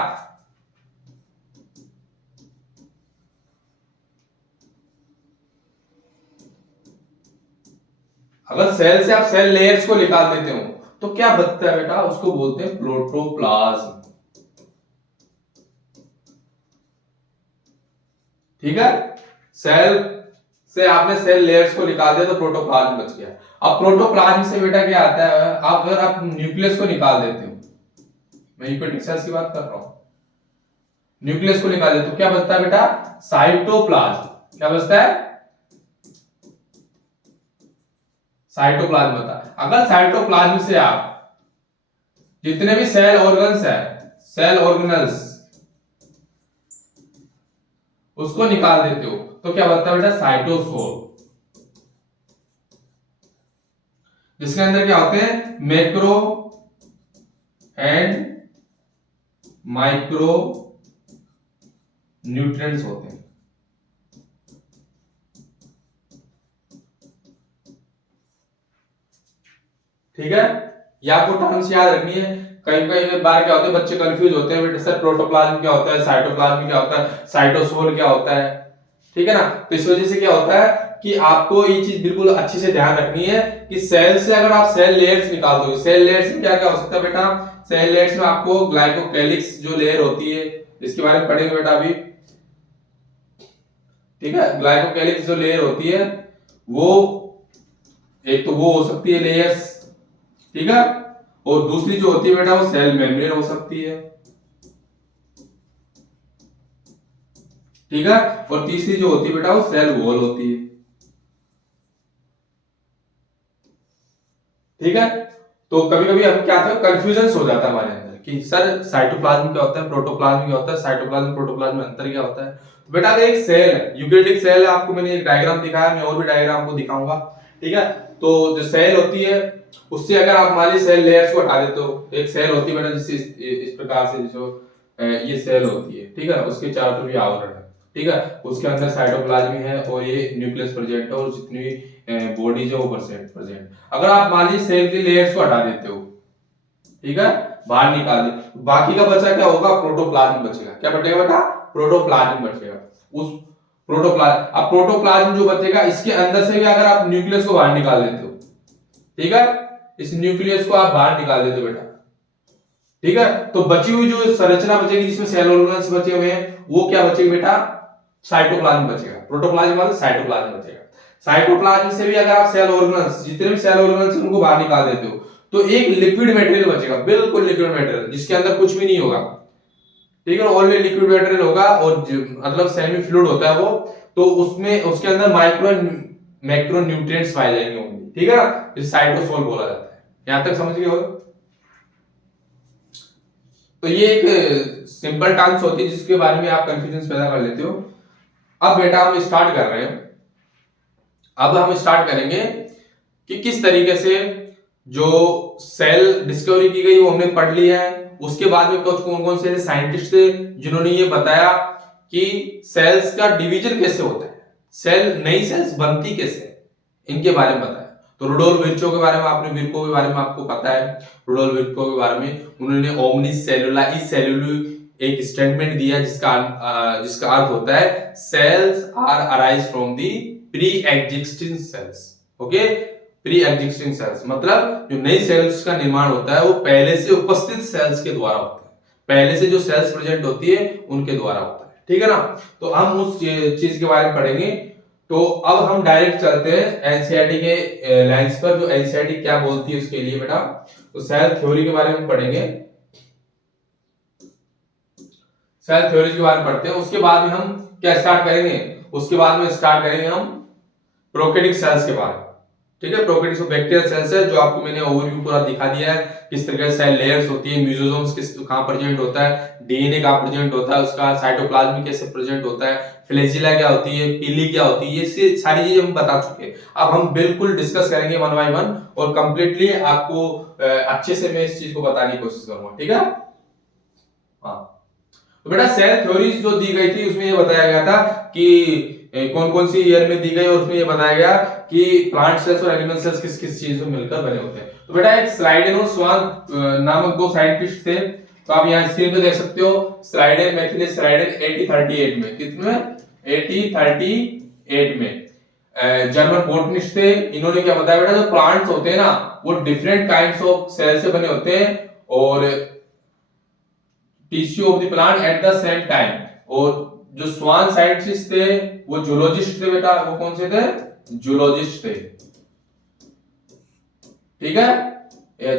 अगर सेल से आप सेल लेयर्स को निकाल देते हो तो क्या बचता है बेटा? उसको बोलते हैं प्रोटोप्लाज्म, ठीक है। सेल से आपने सेल लेयर्स को निकाल दिया तो प्रोटोप्लाज्म बच गया। अब प्रोटोप्लाज्म से बेटा क्या आता है? अगर आप न्यूक्लियस को निकाल देते हो, मैं यूकेरियोटिक सेल्स की बात कर रहा हूं, न्यूक्लियस को निकाल देते हो, क्या बचता है बेटा? साइटोप्लाज्म। क्या बचता है? साइटोप्लाज्म बता। अगर साइटोप्लाज्म से आप जितने भी सेल ऑर्गन्स है, सेल ऑर्गेनल्स, उसको निकाल देते हो तो क्या बनता है बेटा? साइटोसोल। जिसके अंदर क्या होते हैं, मैक्रो एंड माइक्रो न्यूट्रिएंट्स होते हैं। ठीक है, ये आपको टर्म्स याद रखनी है। कई कई बार क्या होता है, बच्चे कंफ्यूज होते हैं, बेटा सर प्रोटोप्लाज्म क्या होता है, साइटोप्लाज्म क्या होता है, साइटोसोल क्या होता है। ठीक है ना, तो इस वजह से क्या होता है कि आपको ये चीज बिल्कुल अच्छे से ध्यान रखनी है कि सेल से अगर आप सेल लेयर्स निकाल दोगे, सेल लेयर्स में क्या क्या हो सकता है बेटा, सेल लेयर्स में आपको ग्लाइकोकैलिक्स जो लेयर होती है, इसके बारे में पढ़ेंगे बेटा अभी। ठीक है, ग्लाइकोकैलिक्स जो लेयर होती है वो, एक तो वो हो सकती है लेयर्स, ठीक है, और दूसरी जो होती है बेटा वो सेल मेम्ब्रेन हो सकती है। ठीक है, और तीसरी जो होती है बेटा वो सेल वॉल होती है। ठीक है, तो कभी कभी हम क्या होता है, कंफ्यूजन हो जाता है हमारे अंदर कि सर साइटोप्लाज्म क्या होता है, प्रोटोप्लाज्म क्या होता है, साइटोप्लाज्म प्रोटोप्लाज्म में अंतर क्या होता है। तो बेटा अगर एक सेल है, यूकेरियोटिक सेल है, आपको मैंने एक डायग्राम दिखाया, मैं और भी डायग्राम आपको दिखाऊंगा। ठीक है, तो जो सेल होती है उससे अगर आप मान ली सेल लेयर्स को हटा देते हो, एक सेल होती है बेटा जिस इस प्रकार से, जो ये सेल होती है, ठीक है, उसके चारों तरफ ये आवरण है, ठीक है, उसके अंदर साइटोप्लाज्म है और ये न्यूक्लियस प्रेजेंट है और जितनी भी बॉडी जो प्रेजेंट। अगर आप मान लीजिए सेल की लेयर्स को हटा देते हो, ठीक है, बाहर निकाल दे, बाकी का बचा क्या होगा, प्रोटोप्लाज्म बचेगा। क्या बचेगा बेटा, प्रोटोप्लाज्म बचेगा। उस प्रोटोप्लाज्म, अब प्रोटोप्लाज्म जो बचेगा इसके अंदर से भी अगर आप न्यूक्लियस को बाहर निकाल देते हो, ठीक है, इस न्यूक्लियस को आप बाहर निकाल देते हो बेटा, ठीक है, तो बची हुई जो संरचना बचेगी जिसमें सेल ऑर्गेनल्स बचे हुए हैं, वो क्या बचेगी बेटा, साइटोप्लाज्म बचेगा। प्रोटोप्लाज्म मतलब साइटोप्लाज्म बचेगा। साइटोप्लाज्म से भी अगर आप सेल ऑर्गेनल्स, जितने भी सेल ऑर्गेनल्स उनको बाहर निकाल देते हो, तो एक लिक्विड मटेरियल बचेगा, बिल्कुल लिक्विड मटेरियल जिसके अंदर कुछ भी नहीं होगा। ठीक है, ओनली लिक्विड मटेरियल होगा और मतलब सेमी फ्लूइड होता है वो, तो उसमें उसके अंदर माइक्रो मैक्रो न्यूट्रिएंट्स पाए जाएंगे ओनली। ठीक है ना, इसे साइटोसोल बोला जाता है। यहां तक समझ गए हो? तो ये एक सिंपल टर्म्स होती है जिसके बारे में आप कंफ्यूजन पैदा कर लेते हो। अब बेटा हम स्टार्ट कर रहे हैं, अब हम स्टार्ट करेंगे कि किस तरीके से जो सेल डिस्कवरी की गई वो हमने पढ़ लिया है। उसके बाद में कुछ कौन कौन से साइंटिस्ट थे जिन्होंने ये बताया कि सेल्स का डिवीजन कैसे होता है, सेल नई सेल्स बनती कैसे, इनके बारे में बताया। तो रुडोल्फ विर्चो के बारे में आपने, विर्को के बारे में आपको पता है, रुडोल्फ विर्को के बारे में उन्होंने ओमनिस सेलुला इस सेलुलर एक स्टेटमेंट दिया जिसका अर्थ होता है cells are arise from the pre existing cells. Okay, pre existing cells मतलब जो नई सेल्स का निर्माण होता है वो पहले से उपस्थित सेल्स के द्वारा होता है, पहले से जो सेल्स प्रेजेंट होती है उनके द्वारा होता है। ठीक है ना, तो हम उस चीज के बारे में पढ़ेंगे। तो अब हम डायरेक्ट चलते हैं एनसीईआरटी के लाइंस पर, जो एनसीईआरटी क्या बोलती है उसके लिए बेटा। तो सेल थ्योरी के बारे में पढ़ेंगे, सेल थ्योरी के बारे में पढ़ते हैं। उसके बाद में हम क्या स्टार्ट करेंगे, उसके बाद में स्टार्ट करेंगे हम प्रोकैरियोटिक सेल्स के बारे में। ठीक है, प्रोकैरियोटिक जो बैक्टीरियल सेल्स है, जो आपको मैंने ओवरव्यू पूरा दिखा दिया है, किस तरह से सेल लेयर्स होती है, म्यूजोसोम्स किस कहां प्रेजेंट होता है, डीएनए कहां प्रेजेंट होता है, उसका साइटोप्लाज्म कैसे प्रेजेंट होता है, फ्लैजिला क्या होती है, पीली क्या होती है, ये सारी चीजें हम बता चुके हैं। अब हम बिल्कुल डिस्कस करेंगे वन बाय वन और कंप्लीटली आपको अच्छे से मैं इस चीज को बताने की कोशिश करूंगा। ठीक है, हाँ, तो बेटा सेल थ्योरी जो दी गई थी उसमें ये बताया गया था कि कौन कौन सी ईयर में दी गई, और उसमें ये बताया गया कि प्लांट सेल्स और एनिमल सेल्स किस किस चीज से मिलकर बने होते हैं। तो बेटा एक स्लाइडेन और स्वान नामक दो साइंटिस्ट थे, तो आप यहाँ स्क्रीन पे देख सकते हो। स्लाइडेन, मैथिलिस स्लाइडेन 1838 में, कितने 1838 में जर्मन बोटनिस्ट थे। इन्होंने क्या बताया बेटा, जो प्लांट्स होते हैं ना वो डिफरेंट काइंड्स ऑफ सेल से बने होते हैं और tissue of the plant at the same time. और जो स्वान साइंटिस्ट थे वो जूलॉजिस्ट थे बेटा, वो कौन से थे, जूलॉजिस्ट थे। ठीक है,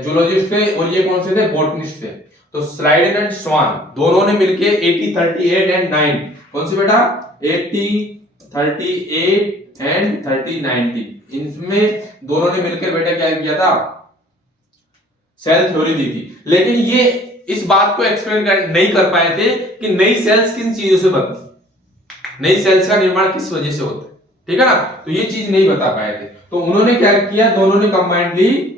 जूलॉजिस्ट थे, और ये कौन से थे, बोटनिस्ट थे। तो स्लाइडेन एंड स्वान दोनों ने मिलके 1838 एंड 9, कौन से बेटा, 1838 एंड 3090, इनमें दोनों ने मिलकर बेटा क्या किया था, सेल थ्योरी दी थी। लेकिन ये इस बात को एक्सप्लेन नहीं कर पाए थे कि नई सेल्स किन चीजों से बनती, नई सेल्स का निर्माण किस वजह से होता है। ठीक है ना, तो ये चीज नहीं बता पाए थे। तो उन्होंने क्या किया, दोनों ने कंबाइंडली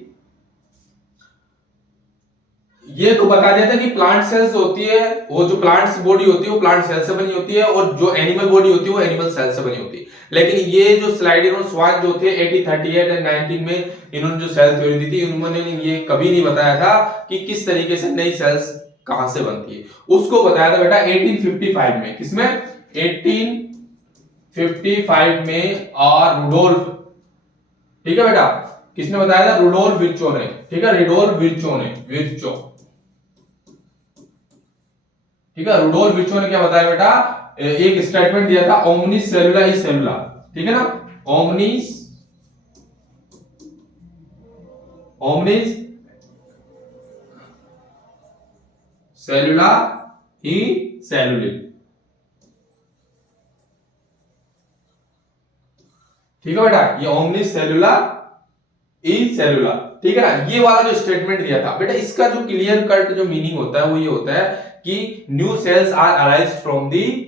ये तो बता दिया था कि प्लांट सेल्स होती है, वो जो प्लांट्स बॉडी होती है वो प्लांट सेल से बनी होती है, और जो एनिमल बॉडी होती है वो एनिमल सेल से बनी होती है। लेकिन ये जो स्लाइडिन और स्वान जो थे 1838 एंड 19 में इन्होंने जो सेल थ्योरी दी थी, उन्होंने ये कभी नहीं बताया था कि किस तरीके से नई सेल्स कहां से बनती है। उसको बताया था बेटा 1855 में। किसमें? 1855 में और रुडोल्फ, ठीक है बेटा, किसने बताया था? रुडोल्फ विर्चो ने, ठीक है, रुडोल्फ विर्चो ने, विर्चो, ठीक है, रुडोल्फ विर्चो ने क्या बताया बेटा, एक स्टेटमेंट दिया था, ओमनिस सेलुला ई सेलुला, ठीक है ना, ओमनिस सेलुला ई सेलुलिन, ठीक है बेटा, ये ओमनिस सेलुला ई सेलुला, ठीक है ना, ये वाला जो स्टेटमेंट दिया था बेटा, इसका जो क्लियर कट जो मीनिंग होता है वो ये होता है कि new cells are arised from the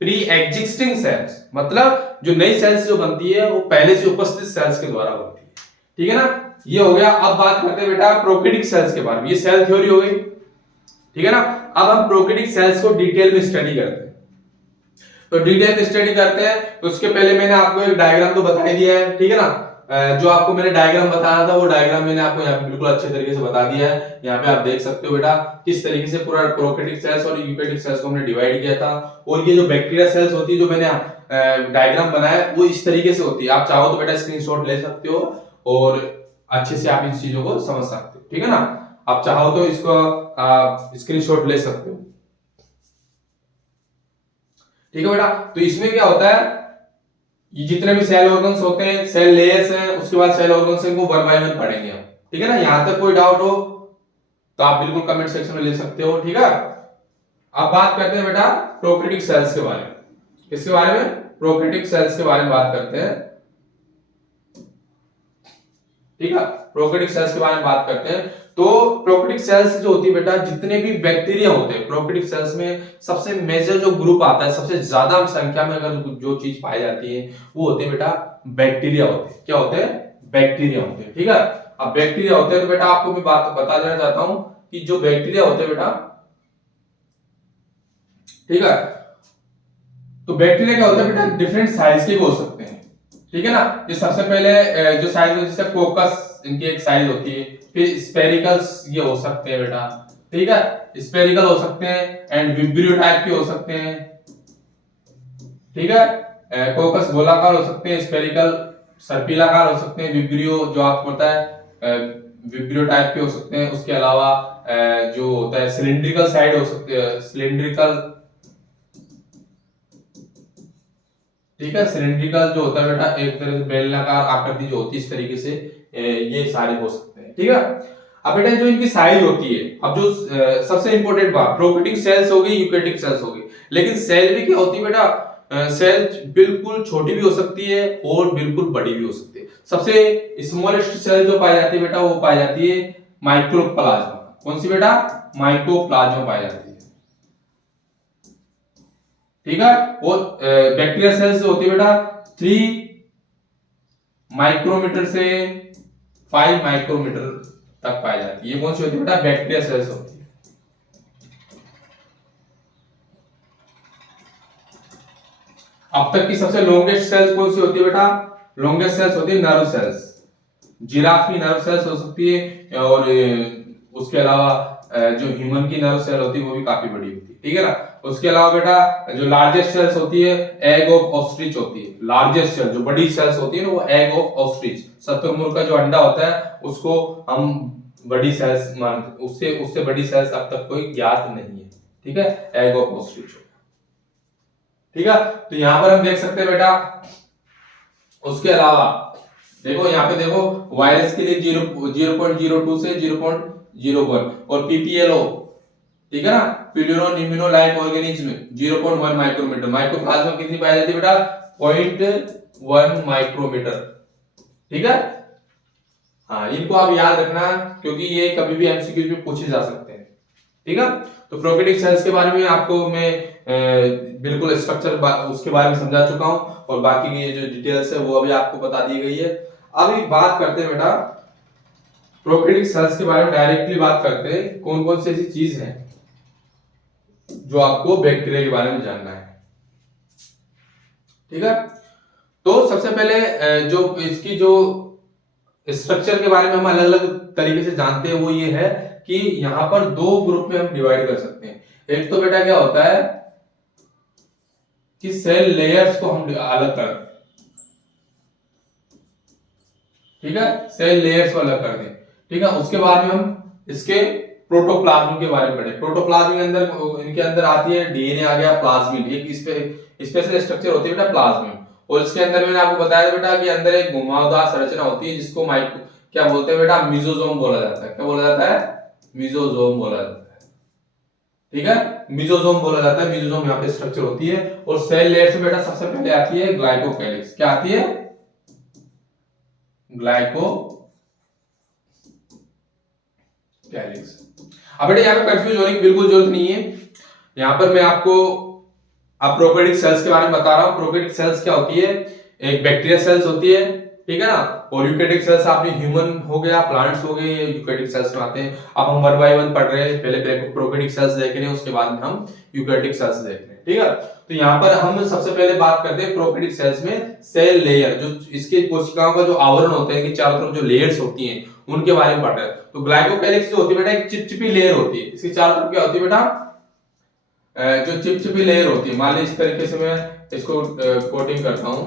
pre existing cells, मतलब जो नई सेल्स जो बनती है वो पहले से उपस्थित सेल्स के द्वारा बनती है, ठीक है ना। ये हो गया। अब बात करते हैं बेटा प्रोकैरियोटिक सेल्स के बारे में। ये सेल थ्योरी हो गई, ठीक है ना। अब हम प्रोकैरियोटिक सेल्स को डिटेल में स्टडी करते हैं। तो डिटेल में स्टडी करते हैं तो उसके पहले मैंने आपको एक डायग्राम तो बता ही दिया है, ठीक है ना। जो आपको मैंने डायग्राम बताया था वो डायग्राम मैंने आपको यहाँ पे बिल्कुल अच्छे तरीके से बता दिया है। यहाँ पे आप देख सकते हो बेटा किस तरीके से पूरा प्रोकैरियोटिक सेल्स और यूकैरियोटिक सेल्स को हमने डिवाइड किया था। और ये जो बैक्टीरिया सेल्स होती है जो मैंने डायग्राम बनाया वो इस तरीके से होती है। आप चाहो तो बेटा स्क्रीनशॉट ले सकते हो और अच्छे से आप इन चीजों को समझ सकते हो, ठीक है ना। आप चाहो तो इसको स्क्रीनशॉट ले सकते हो, ठीक है बेटा। तो इसमें क्या होता है, ये जितने भी सेल ऑर्गन्स होते हैं, सेल लेयर्स हैं, उसके बाद सेल ऑर्गन्स हैं, वो वन बाय वन पढ़ेंगे हम, ठीक है ना। यहां तक कोई डाउट हो तो आप बिल्कुल कमेंट सेक्शन में ले सकते हो, ठीक है। अब बात करते हैं बेटा प्रोकैरियोटिक सेल्स के बारे में। किसके बारे में? प्रोकैरियोटिक सेल्स के बारे में बात करते हैं, ठीक है। प्रोकैरियोटिक सेल्स के बारे में बात करते हैं। तो प्रोकैरियोटिक सेल्स जो होती है बेटा, जितने भी बैक्टीरिया होते हैं प्रोकैरियोटिक सेल्स में, सबसे मेजर जो ग्रुप आता है, सबसे ज्यादा संख्या में अगर जो चीज पाई जाती है वो होते हैं बेटा बैक्टीरिया होते हैं। क्या होते हैं? बैक्टीरिया होते हैं, ठीक है। अब बैक्टीरिया होते हैं तो बेटा आपको मैं बात बता देना चाहता हूं कि जो बैक्टीरिया होते हैं बेटा, ठीक है, तो बैक्टीरिया क्या होता है बेटा, डिफरेंट साइज के हो सकते हैं, ठीक है ना। ये सबसे पहले जो साइज होती है जैसे कोकस, इनकी एक साइज होती है। फिर स्पेरिकल्स ये हो सकते हैं बेटा, ठीक है, स्पेरिकल हो सकते हैं एंड विब्रियो टाइप के हो सकते हैं, ठीक है। कोकस गोलाकार हो सकते हैं, स्पेरिकल सर्पिलाकार हो सकते हैं, विब्रियो जो आपको पता है विब्रियो टाइप के हो सकते हैं। उसके अलावा जो होता है सिलिंड्रिकल साइड हो सकते हैं, सिलिंड्रिकल, ठीक है, सिलिंड्रिकल जो होता है बेटा एक तरह से बेलनाकार आकृति जो होती है इस तरीके से ये सारे हो सकते हैं, ठीक है। अब बेटा जो इनकी साइज होती है, अब जो सबसे इंपॉर्टेंट बात, प्रोकैरियोटिक सेल्स हो गई, यूकैरियोटिक सेल्स हो गई, लेकिन सेल भी क्या होती है बेटा, सेल बिल्कुल छोटी भी हो सकती है और बिल्कुल बड़ी भी हो सकती है। सबसे स्मॉलेस्ट सेल जो पाई जाती है बेटा वो पाई जाती है माइक्रोप्लाज्मा। कौन सी बेटा? माइक्रोप्लाज्मा पाई जाती है, ठीक है। और बैक्टीरिया सेल्स होती है बेटा 3 माइक्रोमीटर से 5 माइक्रोमीटर तक पाई जाती है। ये कौन सी होती है बेटा? बैक्टीरिया सेल्स होती है। अब तक की सबसे लॉन्गेस्ट सेल्स कौन सी होती है बेटा? लॉन्गेस्ट सेल्स होती है नर्व सेल्स। जिराफ की नर्व सेल्स हो सकती है और उसके अलावा जो ह्यूमन की नर्व सेल होती है वो भी काफी बड़ी होती है, ठीक है ना। उसके अलावा बेटा जो लार्जेस्ट सेल्स होती है एग ऑफ ऑस्ट्रिच होती है। लार्जेस्ट सेल जो बड़ी सेल्स होती है ना वो एग ऑफ ऑस्ट्रिच, शतुरमुर्ग का जो अंडा होता है उसको हम बड़ी सेल्स मानते, उससे बड़ी सेल्स अब तक कोई ज्ञात नहीं है, ठीक है, एग ऑफ ऑस्ट्रिच, ठीक है। तो यहां पर हम देख सकते हैं बेटा, उसके अलावा देखो यहाँ पे देखो वायरस के लिए 0.02 से 0.01 और पीपीएलओ, ठीक है ना, pleuro pneumo like organism 0.1 micrometre. Mycoplasma कितनी पाई जाती है बेटा? 0.1 माइक्रोमीटर, ठीक है। हाँ, इनको आप याद रखना क्योंकि ये कभी भी एमसीक्यू में पूछे जा सकते हैं, ठीक है। तो प्रोकैरियोटिक सेल्स के बारे में आपको मैं बिल्कुल स्ट्रक्चर उसके बारे में समझा चुका हूं और बाकी की जो डिटेल्स है वो अभी आपको बता दी गई है। अभी बात करते हैं बेटा प्रोकैरियोटिक सेल्स के बारे में, डायरेक्टली बात करते हैं कौन कौन सी ऐसी चीज है जो आपको बैक्टीरिया के बारे में जानना है। ठीक है, तो सबसे पहले जो इसकी जो स्ट्रक्चर के बारे में हम अलग अलग तरीके से जानते हैं वो ये है कि यहाँ पर दो ग्रुप में हम डिवाइड कर सकते हैं। एक तो बेटा क्या होता है कि सेल लेयर्स को हम अलग कर, ठीक है, सेल लेयर्स को अलग कर दें। ठीक है, उसके बाद में हम इसके प्रोटोप्लाज्म के बारे में पढ़े। प्रोटोप्लाज्म के अंदर इनके अंदर आती है डीएनए आ गया, प्लाज्मिड, एक इस पे स्पेशल स्ट्रक्चर होती है बेटा प्लाज्मिड, और इसके अंदर मैंने आपको बताया बेटा कि अंदर एक घुमावदार संरचना होती है जिसको माइक्रो क्या बोलते हैं बेटा, मिजोजोम बोला जाता है। क्या बोला जाता है? मिजोजोम बोला जाता है। ठीक है, मिजोजोम बोला जाता है, मिजोजोम यहाँ पे स्ट्रक्चर होती है। और सेल लेयर से बेटा सबसे पहले आती है ग्लाइकोकैलिक्स। क्या आती है? ग्लाइकोकैलिक्स। अब बेटा यहाँ पे कंफ्यूज होने की बिल्कुल जरूरत नहीं है। यहाँ पर मैं आपको अब प्रोकैरियोटिक सेल्स के बारे में बता रहा हूँ। प्रोकैरियोटिक सेल्स क्या होती है? एक बैक्टीरिया सेल्स होती है, ठीक है ना, और यूकैरियोटिक सेल्स आपने ह्यूमन हो गया, प्लांट्स हो गए, ये यूकैरियोटिक सेल्स में आते हैं। अब हम 1 बाय 1 पढ़ रहे हैं, पहले प्रोकैरियोटिक सेल्स देख रहे हैं, उसके बाद में हम यूकैरियोटिक सेल्स देख रहे हैं। ठीक है, तो यहाँ पर हम सबसे पहले बात करते हैं प्रोकैरियोटिक सेल्स में सेल लेयर, जो इसके कोशिकाओं का जो आवरण होते हैं, इनके चारों तरफ जो लेयर्स होती हैं उनके बारे में पढ़ रहे हैं। तो ग्लाइकोकैलिक्स जो होती है बेटा एक चिपचिपी लेयर होती है, इसके चारों तरफ क्या होती है बेटा, जो चिपचिपी लेयर होती है। मान लीजिए इस तरीके से मैं इसको कोटिंग करता हूं,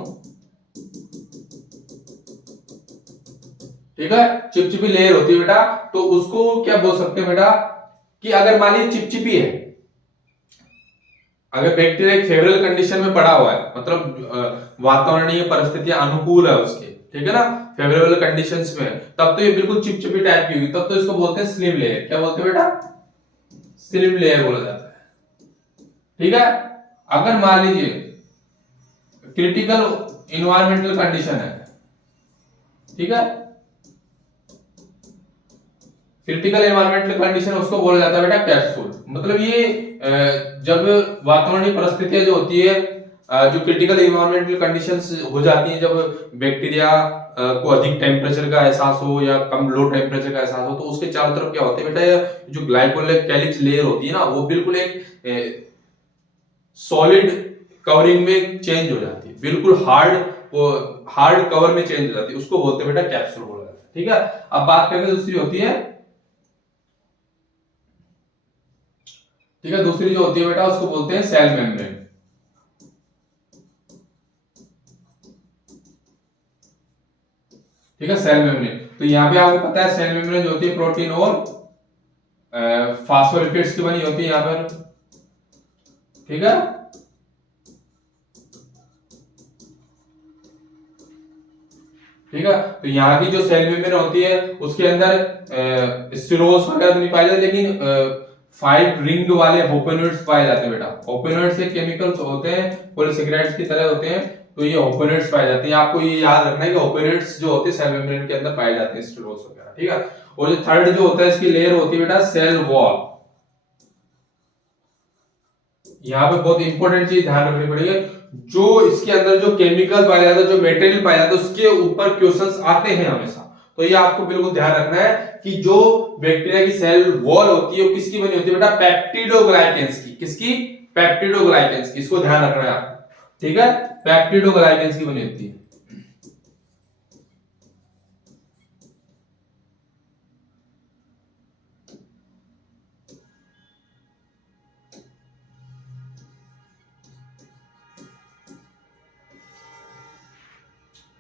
ठीक है, चिपचिपी लेयर होती है बेटा। तो उसको क्या बोल सकते हैं बेटा कि अगर मान लीजिए चिपचिपी है, अगर बैक्टीरिया एक फेवरेबल कंडीशन में पड़ा हुआ है, मतलब वातावरणीय परिस्थितियां अनुकूल है उसके, ठीक है ना, फेवरेबल कंडीशंस में, तब तो ये बिल्कुल चिपचिपी टाइप की होगी, तब तो इसको बोलते हैं स्लिम लेयर। क्या बोलते हैं बेटा? स्लिम लेयर बोला जाता है। ठीक है, अगर मान लीजिए क्रिटिकल इन्वायरमेंटल कंडीशन है, ठीक है, क्रिटिकल एनवायरमेंटल कंडीशन उसको बोला जाता है बेटा कैप्सूल। मतलब ये जब वातावरणीय परिस्थितियां जो होती है, जो क्रिटिकल एनवायरमेंटल कंडीशंस हो जाती हैं, जब बैक्टीरिया को अधिक टेम्परेचर का एहसास हो या कम लो टेम्परेचर का एहसास हो, तो उसके चारों तरफ क्या होते हैं बेटा, जो ग्लाइकोकैलिक्स लेयर होती है ना, वो बिल्कुल एक सॉलिड कवरिंग में चेंज हो जाती है, बिल्कुल हार्ड कवर में चेंज हो जाती है, उसको बोलते हैं बेटा कैप्सूल बोला जाता है। ठीक है, अब बात करते हैं दूसरी होती है, ठीक है, दूसरी जो होती है बेटा उसको बोलते हैं सेल मेम्ब्रेन। ठीक है, सेल मेम्ब्रेन। तो यहाँ पे आपको पता है सेल मेम्ब्रेन जो होती है प्रोटीन और फास्फोलिपिड्स की बनी होती है यहाँ पर। ठीक है, ठीक है, तो यहाँ की जो सेल मेम्ब्रेन होती है उसके अंदर स्टिरोल्स वगैरह तो नहीं पाए जाते, लेकिन 5 रिंग वाले होपेनोइड्स पाए जाते हैं बेटा। होपेनोइड्स एक केमिकल्स होते हैं, पॉलीसेकेराइड्स की तरह होते हैं, तो ये होपेनोइड्स पाए जाते हैं। आपको ये याद रखना है कि होपेनोइड्स जो होते हैं सेल मेम्ब्रेन के अंदर पाए जाते हैं, स्टिरोल्स वगैरह। ठीक है, और जो थर्ड जो होता है इसकी लेयर होती है बेटा सेल वॉल। यहाँ पे बहुत इंपॉर्टेंट चीज ध्यान रखनी पड़ेगी, जो इसके अंदर जो केमिकल पाया जाता है, जो मटेरियल पाया जाता है, उसके ऊपर क्वेश्चंस आते हैं हमेशा। तो ये आपको बिल्कुल ध्यान रखना है कि जो बैक्टीरिया की सेल वॉल होती है वो किसकी बनी होती है बेटा, पेप्टिडोग्लाइकेंस की। किसकी? पेप्टिडोग्लाइकेंस की, इसको ध्यान रखना है आपको। ठीक है, पेप्टिडोग्लाइकेंस की बनी होती है।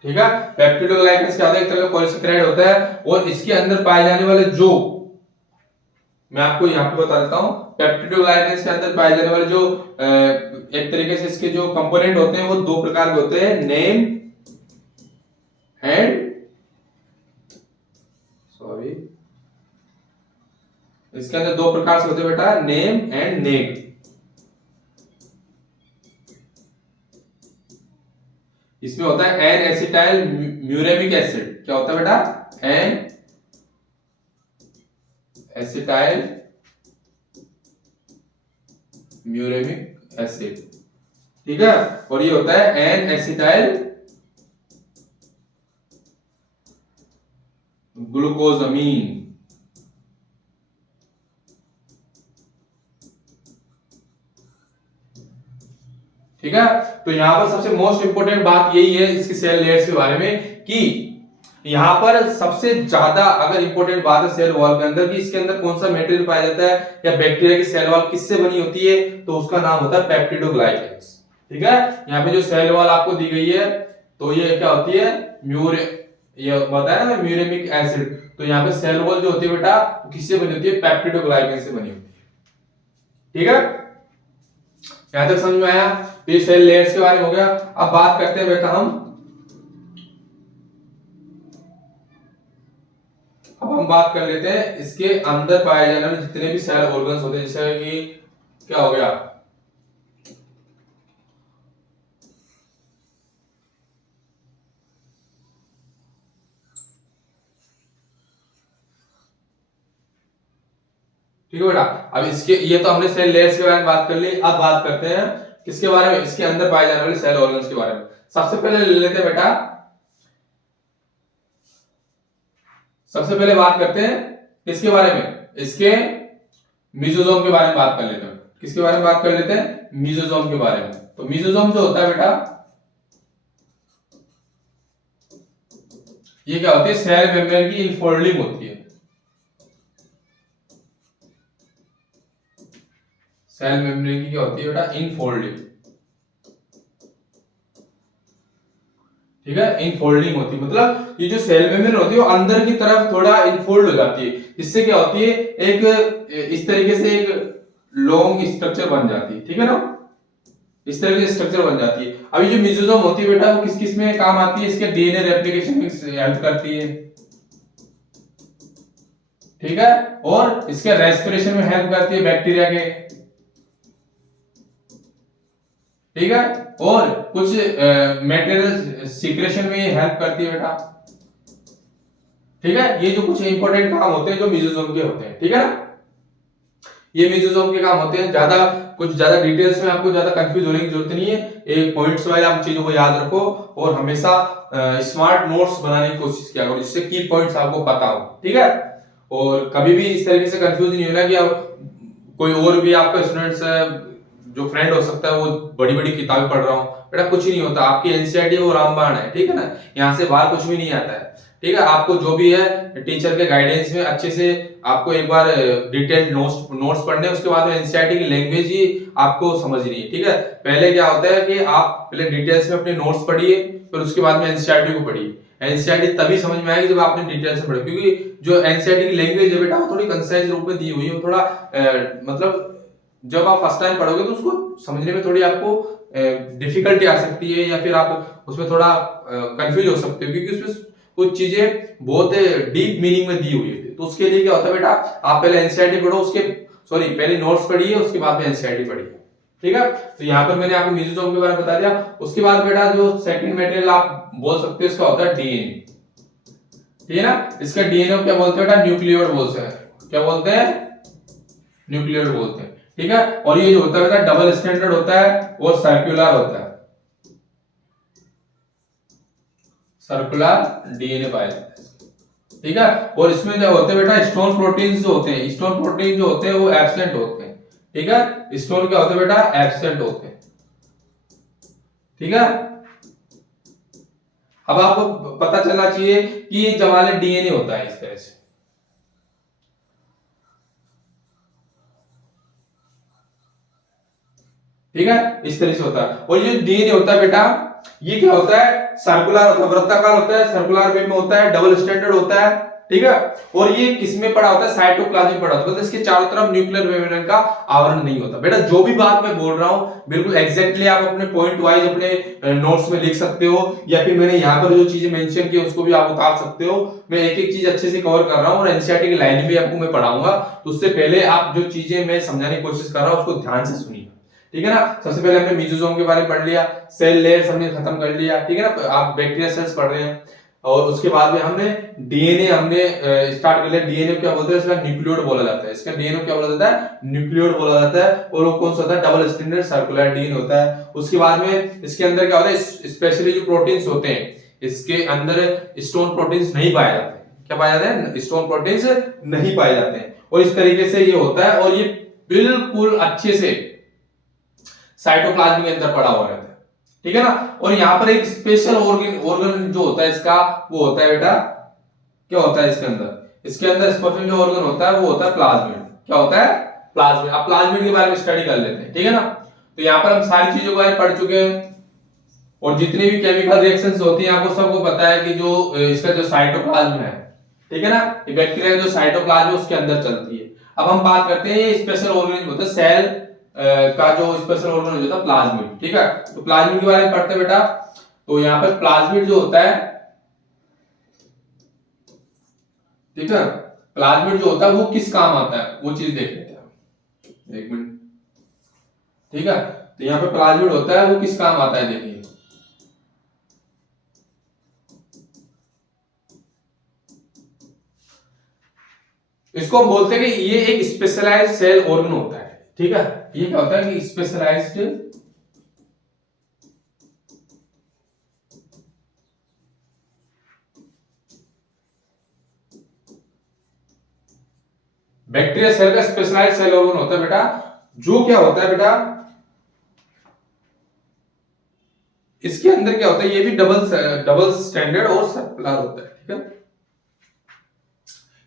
ठीक है, पेप्टिडोग्लाइकेंस क्या होता है? एक तरह का पॉलीसेकेराइड होता है, और इसके अंदर पाए जाने वाले जो, मैं आपको यहाँ पे बता देता हूँ, पेप्टिडोग्लाइकेंस के अंदर पाए जाने वाले जो एक तरीके से इसके जो कंपोनेंट होते हैं वो दो प्रकार के होते हैं, नेम एंड सॉरी, इसके अंदर दो प्रकार से होते हैं बेटा, नेम एंड नेम। इसमें होता है एन एसिटाइल म्यूरेमिक एसिड। क्या होता है बेटा? N acetyl muramic acid. ठीक है, और ये होता है एन एसिटाइल ग्लूकोजामीन। ठीक है, तो यहां पर सबसे मोस्ट इंपोर्टेंट बात यही है इसकी सेल लेयर्स के बारे में कि यहां पर सबसे ज्यादा अगर इंपॉर्टेंट बात है सेल वॉल के अंदर कि इसके अंदर कौन सा मटेरियल पाया जाता है या बैक्टीरिया की सेल वॉल किससे बनी होती है, तो उसका नाम होता है पेप्टिडोग्लाइकेंस। ठीक है, यहाँ पे जो सेल वॉल आपको दी गई है तो ये क्या होती है, ये बताया ना म्यूरेमिक एसिड, तो यहाँ पे सेल वॉल जो होती है बेटा किससे बनी होती है, पेप्टिडोग्लाइकेंस से बनी होती है। ठीक है, यहां तक समझ में आया। तो ये सेल लेयर्स के बारे में हो गया। अब बात करते हैं बेटा हम बात कर लेते हैं इसके अंदर पाए जाने वाले जितने भी सेल ऑर्गन्स होते हैं, जैसे कि क्या हो गया, ठीक है बेटा। अब इसके ये तो हमने सेल लेयर्स के बारे में बात कर ली। अब बात करते हैं किसके बारे में, इसके अंदर पाए जाने वाले सेल ऑर्गन्स के बारे में। सबसे पहले ले लेते हैं बेटा, सबसे पहले बात करते हैं किसके बारे में, इसके मीजोजोम के बारे में बात कर लेते हैं। किसके बारे में बात कर लेते हैं, मीजोजोम के बारे में। तो मीजोजोम जो होता है बेटा, ये क्या होती है, सेल मेम्ब्रेन की इनफोल्डिंग होती है। सेल मेम्ब्रेन की क्या होती है बेटा, इनफोल्डिंग। ठीक है, इनफोल्डिंग होती है, मतलब ये जो सेल मेम्ब्रेन होती है वो अंदर की तरफ थोड़ा इनफोल्ड हो जाती है, जिससे क्या होती है एक इस तरीके से एक लॉन्ग स्ट्रक्चर बन जाती है। ठीक है ना, इस तरह की स्ट्रक्चर बन जाती है। अभी जो मीजोजोम होती है बेटा वो किस किस में काम आती है, इसके डीएनए रेप्लिकेशन में हेल्प करती है। ठीक है, और इसके रेस्पिरेशन में हेल्प करती है बैक्टीरिया के। ठीक है, और कुछ मटेरियल सीक्रेशन में हेल्प करती है बेटा। ठीक है, ये जो कुछ इंपॉर्टेंट काम होते हैं जो मीजोजोम के होते हैं। ठीक है ना, ये मीजोजोम के काम होते हैं। ज्यादा डिटेल्स में आपको ज्यादा कंफ्यूज होने की जरूरत नहीं है। एक पॉइंट्स वाइज आप चीजों को याद रखो और हमेशा स्मार्ट नोट्स बनाने की कोशिश किया करो जिससे की पॉइंट्स आपको पता हो। ठीक है, और कभी भी इस तरीके से कंफ्यूज नहीं होना कि कोई और भी आपका स्टूडेंट्स जो फ्रेंड हो सकता है वो बड़ी बड़ी किताबें पढ़ रहा हूँ, बेटा कुछ नहीं होता। आपकी एनसीईआरटी वो रामबाण है। ठीक है ना, यहाँ से बाहर कुछ भी नहीं आता है। ठीक है, आपको जो भी है टीचर के गाइडेंस में अच्छे से आपको एक बार डिटेल्ड नोट्स पढ़ने, उसके बाद में एनसीईआरटी की लैंग्वेज ही आपको समझनी है। ठीक है, पहले क्या होता है कि आप पहले डिटेल्स में अपने नोट्स पढ़िए, फिर उसके बाद में एनसीईआरटी को पढ़िए। एनसीईआरटी तभी समझ में आएगी जब आपने डिटेल से पढ़ा, क्योंकि जो एनसीईआरटी की लैंग्वेज है बेटा वो थोड़ी कंसाइज रूप में दी हुई है, थोड़ा मतलब जब आप फर्स्ट टाइम पढ़ोगे तो उसको समझने में थोड़ी आपको डिफिकल्टी आ सकती है, या फिर आप उसमें थोड़ा कंफ्यूज हो सकते हो, क्योंकि उसमें कुछ चीजें बहुत डीप मीनिंग में दी हुई है। तो उसके लिए क्या होता है बेटा, आप पहले एनसीईआरटी पढ़ो, पहले नोट्स पढ़िए, उसके बाद में एनसीईआरटी पढ़िए। ठीक है, तो यहाँ पर मैंने आपको मीजोजोम के बारे में बता दिया। उसके बाद बेटा जो सेकंड मटेरियल आप बोल सकते हो इसका होता है डीएनए। ठीक है ना, इसका डीएनए क्या बोलते हैं बेटा, न्यूक्लियोइड बोलते हैं। क्या बोलते हैं, न्यूक्लियोइड बोलते हैं। ठीक है, और ये जो होता है बेटा डबल स्टैंडर्ड होता है और सर्कुलर होता है। सर्कुलर डीएनए पाया जाता है। ठीक है, और इसमें जो होते हैं बेटा स्टोन प्रोटीन्स जो होते हैं, स्टोन प्रोटीन जो होते हैं वो एब्सेंट होते हैं। ठीक है, स्टोन क्या होते हैं बेटा, एब्सेंट होते हैं। ठीक है, अब आपको पता चलना चाहिए कि जमाले डीएनए होता है इस तरह से। ठीक है, इस तरह से होता है। और ये डीएनए होता है बेटा, ये क्या होता है, सर्कुलर होता है, वृत्ताकार होता है, सर्कुलर वे में होता है, डबल स्टैंडर्ड होता है। ठीक है, और ये किसमें पड़ा होता है, साइटोप्लाज्म में पड़ा होता है, मतलब इसके चारों तरफ न्यूक्लियर मेम्ब्रेन का आवरण नहीं होता। बेटा जो भी बात मैं बोल रहा हूं बिल्कुल एग्जैक्टली आप अपने पॉइंट वाइज अपने नोट्स में लिख सकते हो, या फिर मैंने यहाँ पर जो चीजें मेंशन की उसको भी आप उतार सकते हो। मैं एक एक चीज अच्छे से कवर कर रहा हूँ और एनसीईआरटी की लाइन भी आपको मैं पढ़ाऊंगा, तो उससे पहले आप जो चीजें मैं समझाने की कोशिश कर रहा हूँ उसको ध्यान से सुनिए। ठीक है ना, सबसे पहले हमने मीजोजोम के बारे में पढ़ लिया, सेल लेयर्स हमने खत्म कर लिया। ठीक है ना, आप बैक्टीरिया सेल्स पढ़ रहे हैं, और उसके बाद में हमने डीएनए स्टार्ट कर लिया। डीएनए क्या बोलते हैं, इसका न्यूक्लियोइड बोला जाता है। इसका डीएनए क्या बोला जाता है, न्यूक्लियोइड बोला जाता है। और वो कौन सा होता है, डबल स्टैंडर्ड सर्कुलर डीएनए होता है। उसके बाद में इसके अंदर क्या होता है, स्पेशली जो प्रोटीन्स होते हैं इसके अंदर स्टोन प्रोटीन्स नहीं पाए जाते। क्या पाए जाते हैं, स्ट्रॉन्ग प्रोटीन्स नहीं पाए जाते हैं। और इस तरीके से ये होता है और ये बिल्कुल अच्छे से साइटोप्लाज्म के अंदर पड़ा हुआ रहता है, ठीक है ना। और यहाँ पर एक स्पेशल ऑर्गन जो होता है इसका, वो होता है बेटा, क्या होता है इसके अंदर, इसके अंदर स्पेशल जो ऑर्गन होता है वो होता है प्लाज्मिड। क्या होता है, प्लाज्मिड। अब प्लाज्मिड के बारे में स्टडी कर लेते हैं, ठीक है ना। तो यहाँ पर हम सारी चीजों के बारे में पढ़ चुके हैं और जितनी भी केमिकल रिएक्शंस होती हैं आपको सबको पता है कि जो इसका जो साइटोप्लाज्म है, ठीक है ना, ये बैक्टीरिया जो साइटोप्लाज्म है उसके अंदर चलती है। अब हम बात करते हैं ये स्पेशल ऑर्गेनिज्म होता है, सेल का जो स्पेशल ऑर्गन होता है प्लाज्मिड, ठीक है। तो प्लाज्मिड के बारे में पढ़ते हैं बेटा। तो यहाँ पर प्लाज्मिड जो होता है, ठीक है, प्लाज्मिड जो होता है वो किस काम आता है वो चीज देख लेते हैं, एक मिनट, ठीक है। तो यहाँ पे प्लाज्मिड होता है वो किस काम आता है, देखिए। इसको हम बोलते हैं कि ये एक स्पेशलाइज्ड सेल ऑर्गन होता है, ठीक है। ये क्या होता है कि स्पेशलाइज्ड बैक्टीरिया सेल का स्पेशलाइज्ड सेल ऑर्गन होता है बेटा, जो क्या होता है बेटा, इसके अंदर क्या होता है, ये भी डबल स्टैंडर्ड और सर्कुलर होता है, ठीक है।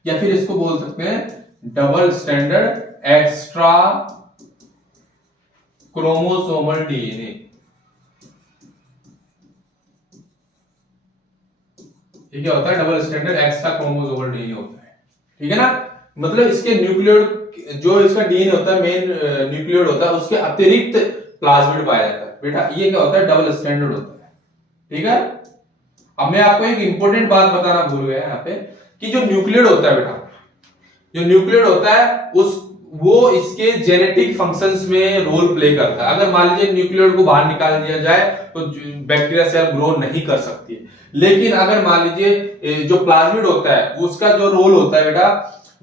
या फिर इसको बोल सकते हैं double standard extra chromosomal DNA, ये क्या होता है, double standard extra chromosomal DNA होता है, ठीक है ना। मतलब इसके न्यूक्लियोइड जो इसका डीएनए होता है, मेन न्यूक्लियोइड होता है, उसके अतिरिक्त प्लाज्मिड पाया जाता है बेटा। ये क्या होता है, डबल स्टैंडर्ड होता है, ठीक है। अब मैं आपको एक इंपॉर्टेंट बात बताना भूल गया यहाँ पे कि जो न्यूक्लियोइड होता है बेटा, जो न्यूक्लियोइड होता है वो इसके जेनेटिक फंक्शंस में रोल प्ले करता है। अगर मान लीजिए न्यूक्लियोइड को बाहर निकाल दिया जाए तो बैक्टीरिया सेल ग्रो नहीं कर सकती है। लेकिन अगर मान लीजिए जो प्लाज्मिड होता है उसका जो रोल होता है बेटा,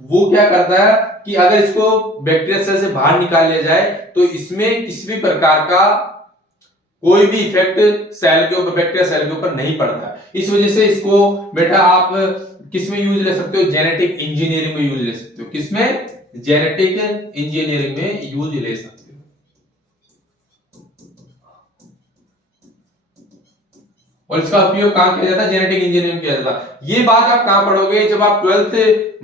वो क्या करता है कि अगर इसको बैक्टीरिया सेल से बाहर निकाल लिया जाए तो इसमें किसी भी प्रकार का कोई भी इफेक्ट सेल के ऊपर, बैक्टीरिया सेल के ऊपर नहीं पड़ता। इस वजह से इसको बेटा आप किस में यूज ले सकते हो, जेनेटिक इंजीनियरिंग में यूज ले सकते हो। किसमें, जेनेटिक इंजीनियरिंग में यूज ले सकते हो। और इसका उपयोग कहां किया जाता है, जेनेटिक इंजीनियरिंग किया जाता है। ये बात आप कहां पढ़ोगे, जब आप 12th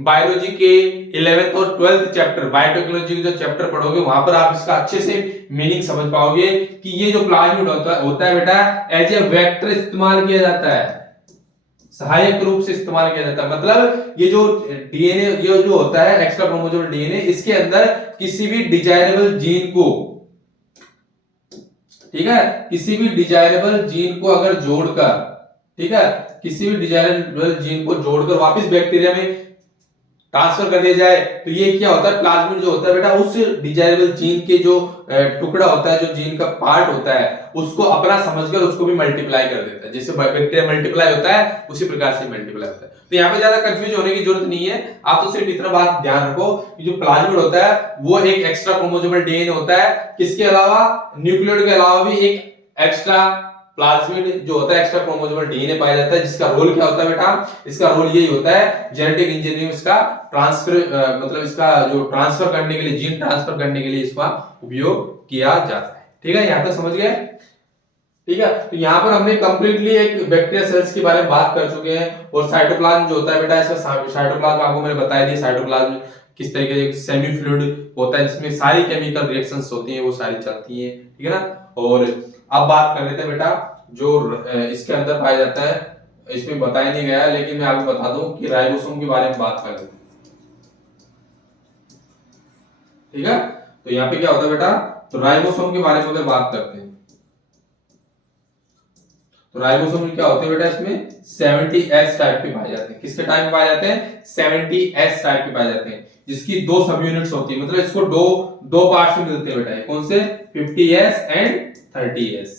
बायोलॉजी के 11th और 12th चैप्टर बायोटेक्नोलॉजी के जो चैप्टर पढ़ोगे वहां पर आप इसका अच्छे से मीनिंग समझ पाओगे कि ये जो प्लाज्मिड होता है बेटा, एज ए वेक्टर इस्तेमाल किया जाता है, सहायक रूप से इस्तेमाल किया जाता है। मतलब ये जो डीएनए ये जो होता है एक्स्ट्रा क्रोमोसोमल डीएनए, इसके अंदर किसी भी डिजायरेबल जीन को, ठीक है, किसी भी डिजायरेबल जीन को अगर जोड़कर, ठीक है, किसी भी डिजायरेबल जीन को जोड़कर वापस बैक्टीरिया में ट्रांसफर कर दिया जाए तो ये क्या होता है, प्लाज्मिड जो होता है बेटा उस डिजायरेबल जीन के जो टुकड़ा होता है, जो जीन का पार्ट होता है, उसको अपना समझकर उसको भी मल्टीप्लाई कर देता है। जैसे बैक्टीरिया मल्टीप्लाई होता है उसी प्रकार से मल्टीप्लाई होता है। तो यहाँ पे ज्यादा कंफ्यूज होने की जरूरत नहीं है, आप तो सिर्फ इतना बात ध्यान रखो कि जो प्लाज्मिड होता है वो एक एक्स्ट्रा क्रोमोसोमल डीएनए होता है। किसके अलावा, न्यूक्लियोइड के अलावा भी एक एक्स्ट्रा प्लाज्मिड जो होता है एक्स्ट्रा क्रोमोसोमल डीएनए पाया जाता है, जिसका रोल क्या होता है बेटा, इसका रोल यही होता है जेनेटिक इंजीनियरिंग, इसका ट्रांसफर मतलब इसका जो ट्रांसफर करने के लिए, जीन ट्रांसफर करने के लिए इसका उपयोग किया जाता है। ठीक है, यहां तक समझ गए। ठीक है, तो यहाँ पर हमने कंप्लीटली एक बैक्टीरिया सेल्स के बारे में बात कर चुके हैं। और साइटोप्लाज्म जो होता है बेटा, इसका साइटोप्लाज्म आपको मैंने बताया दिया, साइटोप्लाज्म किस तरीके से सेमी फ्लूइड होता है, जिसमें सारी केमिकल रिएक्शंस होती हैं वो सारी चलती हैं, ठीक है ना। और अब बात कर लेते हैं बेटा जो इसके अंदर पाया जाता है, इसमें बताया नहीं गया लेकिन मैं आपको बता दूं कि राइबोसोम के बारे में बात कर लेते हैं। ठीक है, तो यहाँ पे क्या होता है बेटा, तो राइबोसोम के बारे में अगर बात करते हैं तो राइबोसोम क्या होते हैं बेटा, इसमें 70S टाइप के पाए जाते हैं। किसके टाइप में पाए जाते हैं, 70S टाइप के पाए जाते हैं, जिसकी दो सब यूनिट्स होती है। मतलब इसको दो पार्ट्स में मिलते हैं बेटा, कौन से, 50S एंड 30S।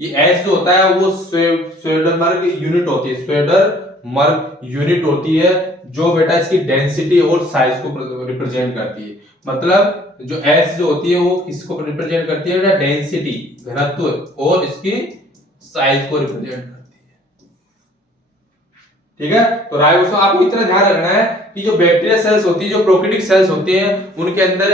ये S जो होता है वो स्वेडरमर्ग यूनिट होती है, स्वेडरमर्ग यूनिट होती है, जो बेटा इसकी डेंसिटी और साइज को रिप्रेजेंट करती है। मतलब जो S जो होती है वो किसको रिप्रेजेंट करती है बेटा, डेंसिटी, घनत्व, और इसकी साइज को रिप्रेजेंट करती है। ठीक है। तो राइबोसोम आपको इतना ध्यान रखना है कि जो बैक्टीरिया सेल्स होती है, जो प्रोकैरियोटिक सेल्स होती हैं, उनके अंदर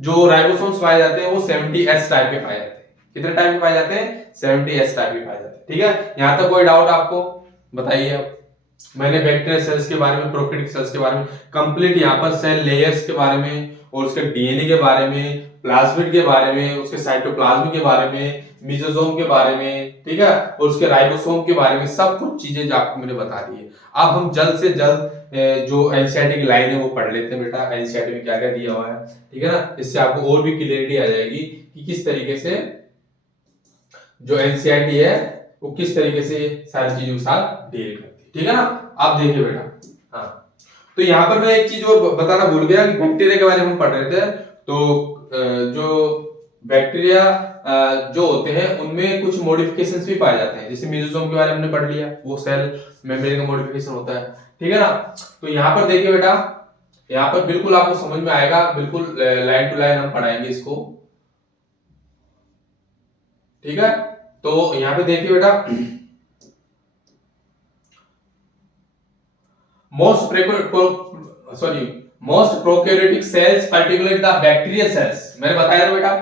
जो राइबोसोम्स पाए जाते हैं वो 70S टाइप के पाए जाते हैं। कितने टाइप के पाए जाते हैं? 70S टाइप के पाए जाते हैं। ठीक है, यहां तक कोई डाउट आपको? बताइए आप। मैंने बैक्टीरिया सेल्स के बारे में, प्रोकैरियोटिक सेल्स के बारे में कंप्लीट यहाँ पर सेल लेयर्स के बारे में और उसके डीएनए के बारे में, प्लाज्मिड के बारे में, उसके साइटोप्लाज्म के बारे में, मेसोसोम के बारे में, ठीक है, और उसके राइबोसोम के बारे में सब कुछ चीजें जो आपको मैंने बता दी है। अब हम जल्द से जल्द जो एनसीईआरटी की लाइन है वो पढ़ लेते हैं बेटा, एनसीईआरटी में क्या क्या दिया हुआ है, ठीक है ना। इससे आपको और भी क्लियरिटी आ जाएगी कि किस तरीके से जो एनसीईआरटी है वो किस तरीके से सारी चीजों के साथ डील करती है, ठीक है ना। आप देखिए बेटा, हाँ, तो यहाँ पर मैं एक चीज और बताना भूल गया कि बैक्टीरिया के बारे में हम पढ़ रहे थे। तो जो बैक्टीरिया जो होते हैं उनमें कुछ मॉडिफिकेशंस भी पाए जाते हैं, जैसे मेसोसोम के बारे में हमने पढ़ लिया, वो सेल मेम्ब्रेन का मॉडिफिकेशन होता है, ठीक है ना। तो यहाँ पर देखिए बेटा, यहाँ पर बिल्कुल आपको समझ में आएगा, बिल्कुल लाइन टू लाइन हम पढ़ाएंगे इसको, ठीक है। तो यहाँ पे देखिए बेटा, most prokaryotic cells particularly the bacterial cells, मैंने बताया था बेटा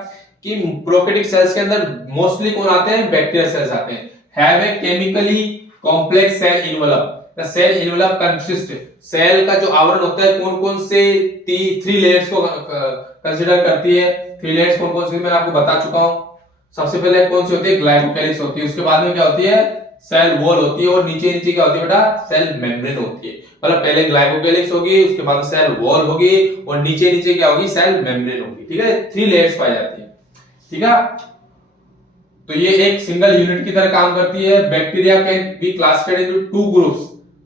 कि प्रोकैरियोटिक सेल्स के अंदर मोस्टली कौन आते हैं? बैक्टीरियल सेल्स आते हैं। Have a chemically complex cell envelope, the cell envelope consist, cell का जो आवरण होता है कौन कौन से 3 लेयर्स को कंसीडर करती है। 3 लेयर्स कौन कौन सी मैंने आपको बता चुका हूं। सबसे पहले कौन सी होती है? ग्लाइकोकैलिक्स होती है, उसके बाद में क्या होती है? सेल वॉल होती है, और नीचे नीचे क्या होती है बेटा? सेल मेम्ब्रेन होती है। मतलब पहले ग्लाइकोकैलिक्स होगी, उसके बाद सेल वॉल होगी, और नीचे नीचे क्या होगी? सेल मेम्ब्रेन होगी, ठीक है। 3 लेयर्स पाई जाती है, ठीक है। तो ये एक सिंगल यूनिट की तरह काम करती है। Bacteria can be classified into 2 groups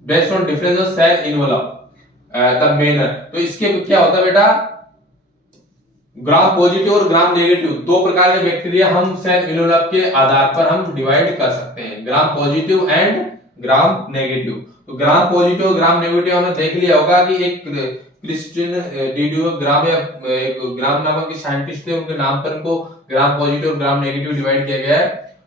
based on difference of cell envelope the manner. तो इसके क्या होता है बेटा? ग्राम पॉजिटिव और ग्राम नेगेटिव, 2 प्रकार के बैक्टीरिया हम सेल इनवेलप के आधार पर हम डिवाइड कर सकते हैं, gram positive and gram negative. तो ग्राम पॉजिटिव और ग्राम नेगेटिव हमने देख लिया होगा कि एक क्रिस्टियन डीडियो ग्राम या ग्राम नामक के साइंटिस्ट थे, उनके नाम पर इनको ग्राम पॉजिटिव और ग्राम नेगेटिव डिवाइड किया गया है।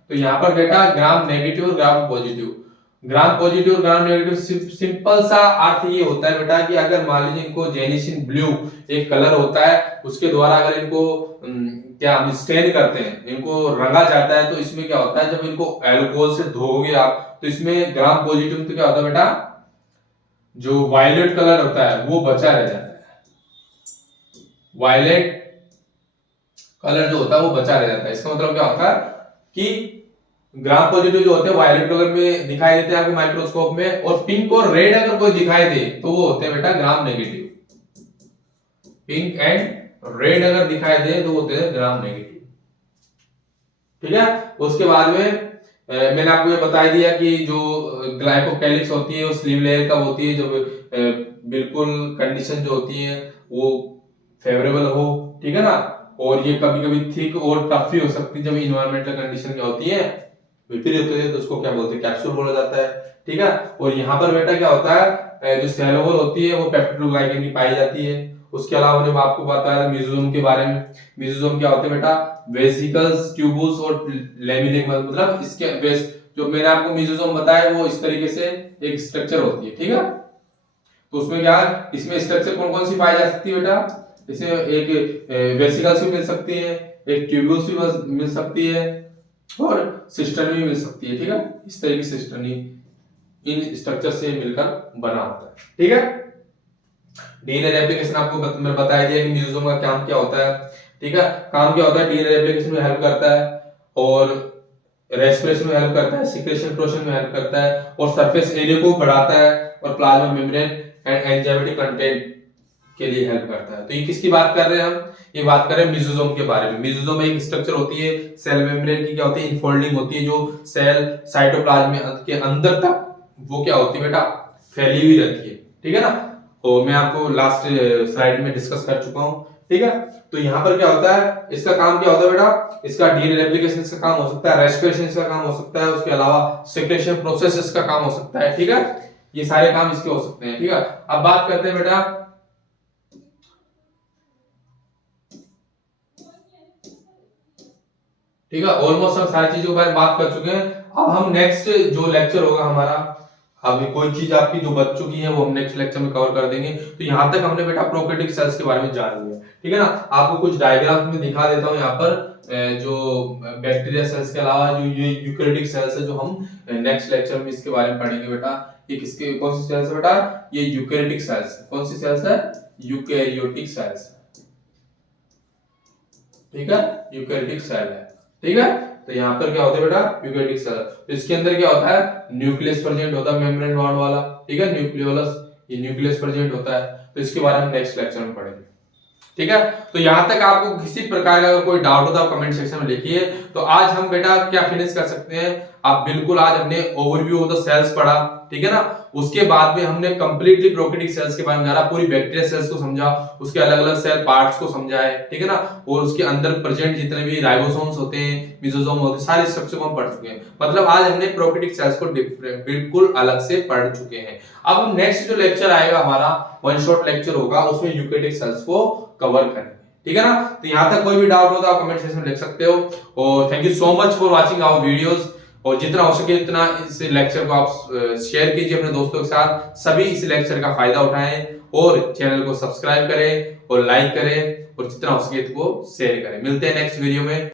तो यहाँ पर बेटा ग्राम नेगेटिव और ग्राम पॉजिटिव, ग्राम पॉजिटिव और ग्राम नेगेटिव, सिंपल सा अर्थ ये होता है बेटा कि अगर मान लीजिए इनको जेनिसिन ब्लू एक कलर होता है, उसके द्वारा अगर इनको क्या हम स्टेन करते हैं, इनको रंगा जाता है, तो इसमें क्या होता है? जब इनको अल्कोहल से धोओगे आप तो इसमें ग्राम पॉजिटिव तो क्या होता है बेटा? जो वायलेट कलर होता है वो बचा रह जाता है, वायलेट कलर जो होता है वो बचा रह जाता है। इसका मतलब क्या होता है कि ग्राम पॉजिटिव जो होते हैं वायलेट कलर में दिखाई देते हैं आपको माइक्रोस्कोप में, और पिंक और रेड अगर कोई दिखाई दे तो वो होते हैं बेटा gram negative. Pink and red अगर दिखाई दे तो वो होते हैं ग्राम नेगेटिव, ठीक है। उसके बाद में मैंने आपको ये बता दिया कि जो ग्लाइकोकैलिक्स होती है वो स्लीव लेयर कब होती है? जब बिल्कुल कंडीशन जो होती है वो फेवरेबल हो, ठीक है ना। और ये कभी कभी थिक और टफ भी हो सकती है जब इन्वायरमेंटल कंडीशन क्या होती है? विपरीत होती है, तो उसको क्या बोलते हैं? कैप्सूल बोला जाता है, ठीक है। और यहाँ पर बेटा क्या होता है? जो सेल वॉल होती है वो पेप्टिडोग्लाइकन की पाई जाती है। उसके अलावा मैंने आपको बताया मेसोसोम के बारे में। मेसोसोम क्या होते हैं बेटा? वेसिकल्स, ट्यूबुल्स और लेमिनेक, मतलब इसके जो मैंने आपको मेसोसोम बताया वो इस तरीके से एक स्ट्रक्चर होती है, ठीक है। तो उसमें क्या है? इसमें स्ट्रक्चर कौन कौन सी पाई जा सकती है बेटा? इसमें एक वेसिकल्स भी मिल सकती है, एक ट्यूबुल्स भी मिल सकती है, और सिस्टर्न भी मिल सकती है, ठीक है। इस तरह की सिस्टर्न इन स्ट्रक्चर से मिलकर बना होता है, ठीक है। डीएनए रेप्लिकेशन आपको मैंने बता दिया कि मेसोसोम का काम क्या होता है, ठीक है। काम क्या होता है? डीएनए रेप्लिकेशन में हेल्प करता है, और रेस्पिरेशन में हेल्प करता है, सिक्रेशन प्रोसेस में हेल्प करता है, और सरफेस एरिया को बढ़ाता है, और plasma membrane and enzymatic content के लिए हेल्प करता है। तो ये किसकी बात कर रहे हैं हम? ये बात कर रहे हैं मेसोसोम के बारे में। मेसोसोम एक स्ट्रक्चर होती है सेल मेम्ब्रेन की, क्या होती है? इनफोल्डिंग होती है, जो सेल साइटोप्लाज्म के अंदर तक वो क्या होती है बेटा? फैली हुई रहती है, ठीक है ना। और मैं आपको लास्ट स्लाइड में डिस्कस कर चुका हूं, ठीक है। तो यहाँ पर क्या होता है? इसका काम क्या होता है बेटा? इसका डीएनए रेप्लिकेशन का काम हो सकता है, रेस्पिरेशन का काम हो सकता है, उसके अलावा सिक्रेशन प्रोसेसेस का काम हो सकता है, ठीक है। ये सारे काम इसके हो सकते हैं, ठीक है। अब बात करते हैं बेटा ठीक है, ऑलमोस्ट हम सारी चीजों के बारे में बात कर चुके हैं। अब हम नेक्स्ट जो लेक्चर होगा हमारा, अभी कोई चीज आपकी जो बच चुकी है वो हम नेक्स्ट लेक्चर में कवर कर देंगे। तो यहाँ तक हमने बेटा प्रोकैरियोटिक सेल्स के बारे में जान लिया, ठीक है ना। आपको कुछ डायग्राम में दिखा देता हूँ यहाँ पर, जो बैक्टीरिया सेल्स के अलावा जो ये यूकैरियोटिक सेल्स है जो हम नेक्स्ट लेक्चर में इसके बारे में पढ़ेंगे बेटा। ये किसके कौन सी सेल्स है बेटा, ये यूकैरियोटिक सेल्स। कौन सी सेल्स है, यूकैरियोटिक सेल्स, ठीक है, यूकैरियोटिक सेल है, ठीक है। तो यहाँ पर क्या होता है बेटा, यूकैरियोटिक सेल। तो इसके अंदर क्या होता है, न्यूक्लियस प्रेजेंट होता है, मेम्ब्रेन बॉन्ड वाला, ठीक है, न्यूक्लियोलस, ये न्यूक्लियस प्रेजेंट होता है। तो इसके बारे में नेक्स्ट लेक्चर में पढ़ेंगे, ठीक है। तो यहाँ तक आपको किसी प्रकार का कोई डाउट होता है कमेंट सेक्शन में लिखिए। तो आज हम बेटा क्या फिनिश कर सकते हैं, आप बिल्कुल आज हमने ओवरव्यू ऑफ द सेल्स पढ़ा, ठीक है ना। उसके बाद में हमने कंप्लीटली प्रोकैरियोटिक सेल्स के बारे में जाना, पूरी बैक्टीरिया सेल्स को समझा, उसके अलग अलग सेल पार्ट्स को समझा है, ठीक है ना। और उसके अंदर प्रेजेंट जितने भी राइबोसोम्स होते हैं, मेसोसोम होते हैं, सारे स्ट्रक्चर को हम पढ़ चुके हैं। मतलब आज हमने प्रोकैरियोटिक सेल्स को बिल्कुल अलग से पढ़ चुके हैं। अब हम नेक्स्ट जो लेक्चर आएगा हमारा वन शॉट लेक्चर होगा, उसमें यूकैरियोटिक सेल्स को कवर करेंगे, ठीक है ना। तो यहाँ तक कोई भी डाउट हो तो आप कमेंट सेक्शन में लिख सकते हो। और thank you so much for watching our videos. और जितना हो सके उतना इस लेक्चर को आप शेयर कीजिए अपने दोस्तों के साथ, सभी इस लेक्चर का फायदा उठाएं और चैनल को सब्सक्राइब करें और लाइक करें और जितना हो सके इसको शेयर करें। मिलते हैं नेक्स्ट वीडियो में।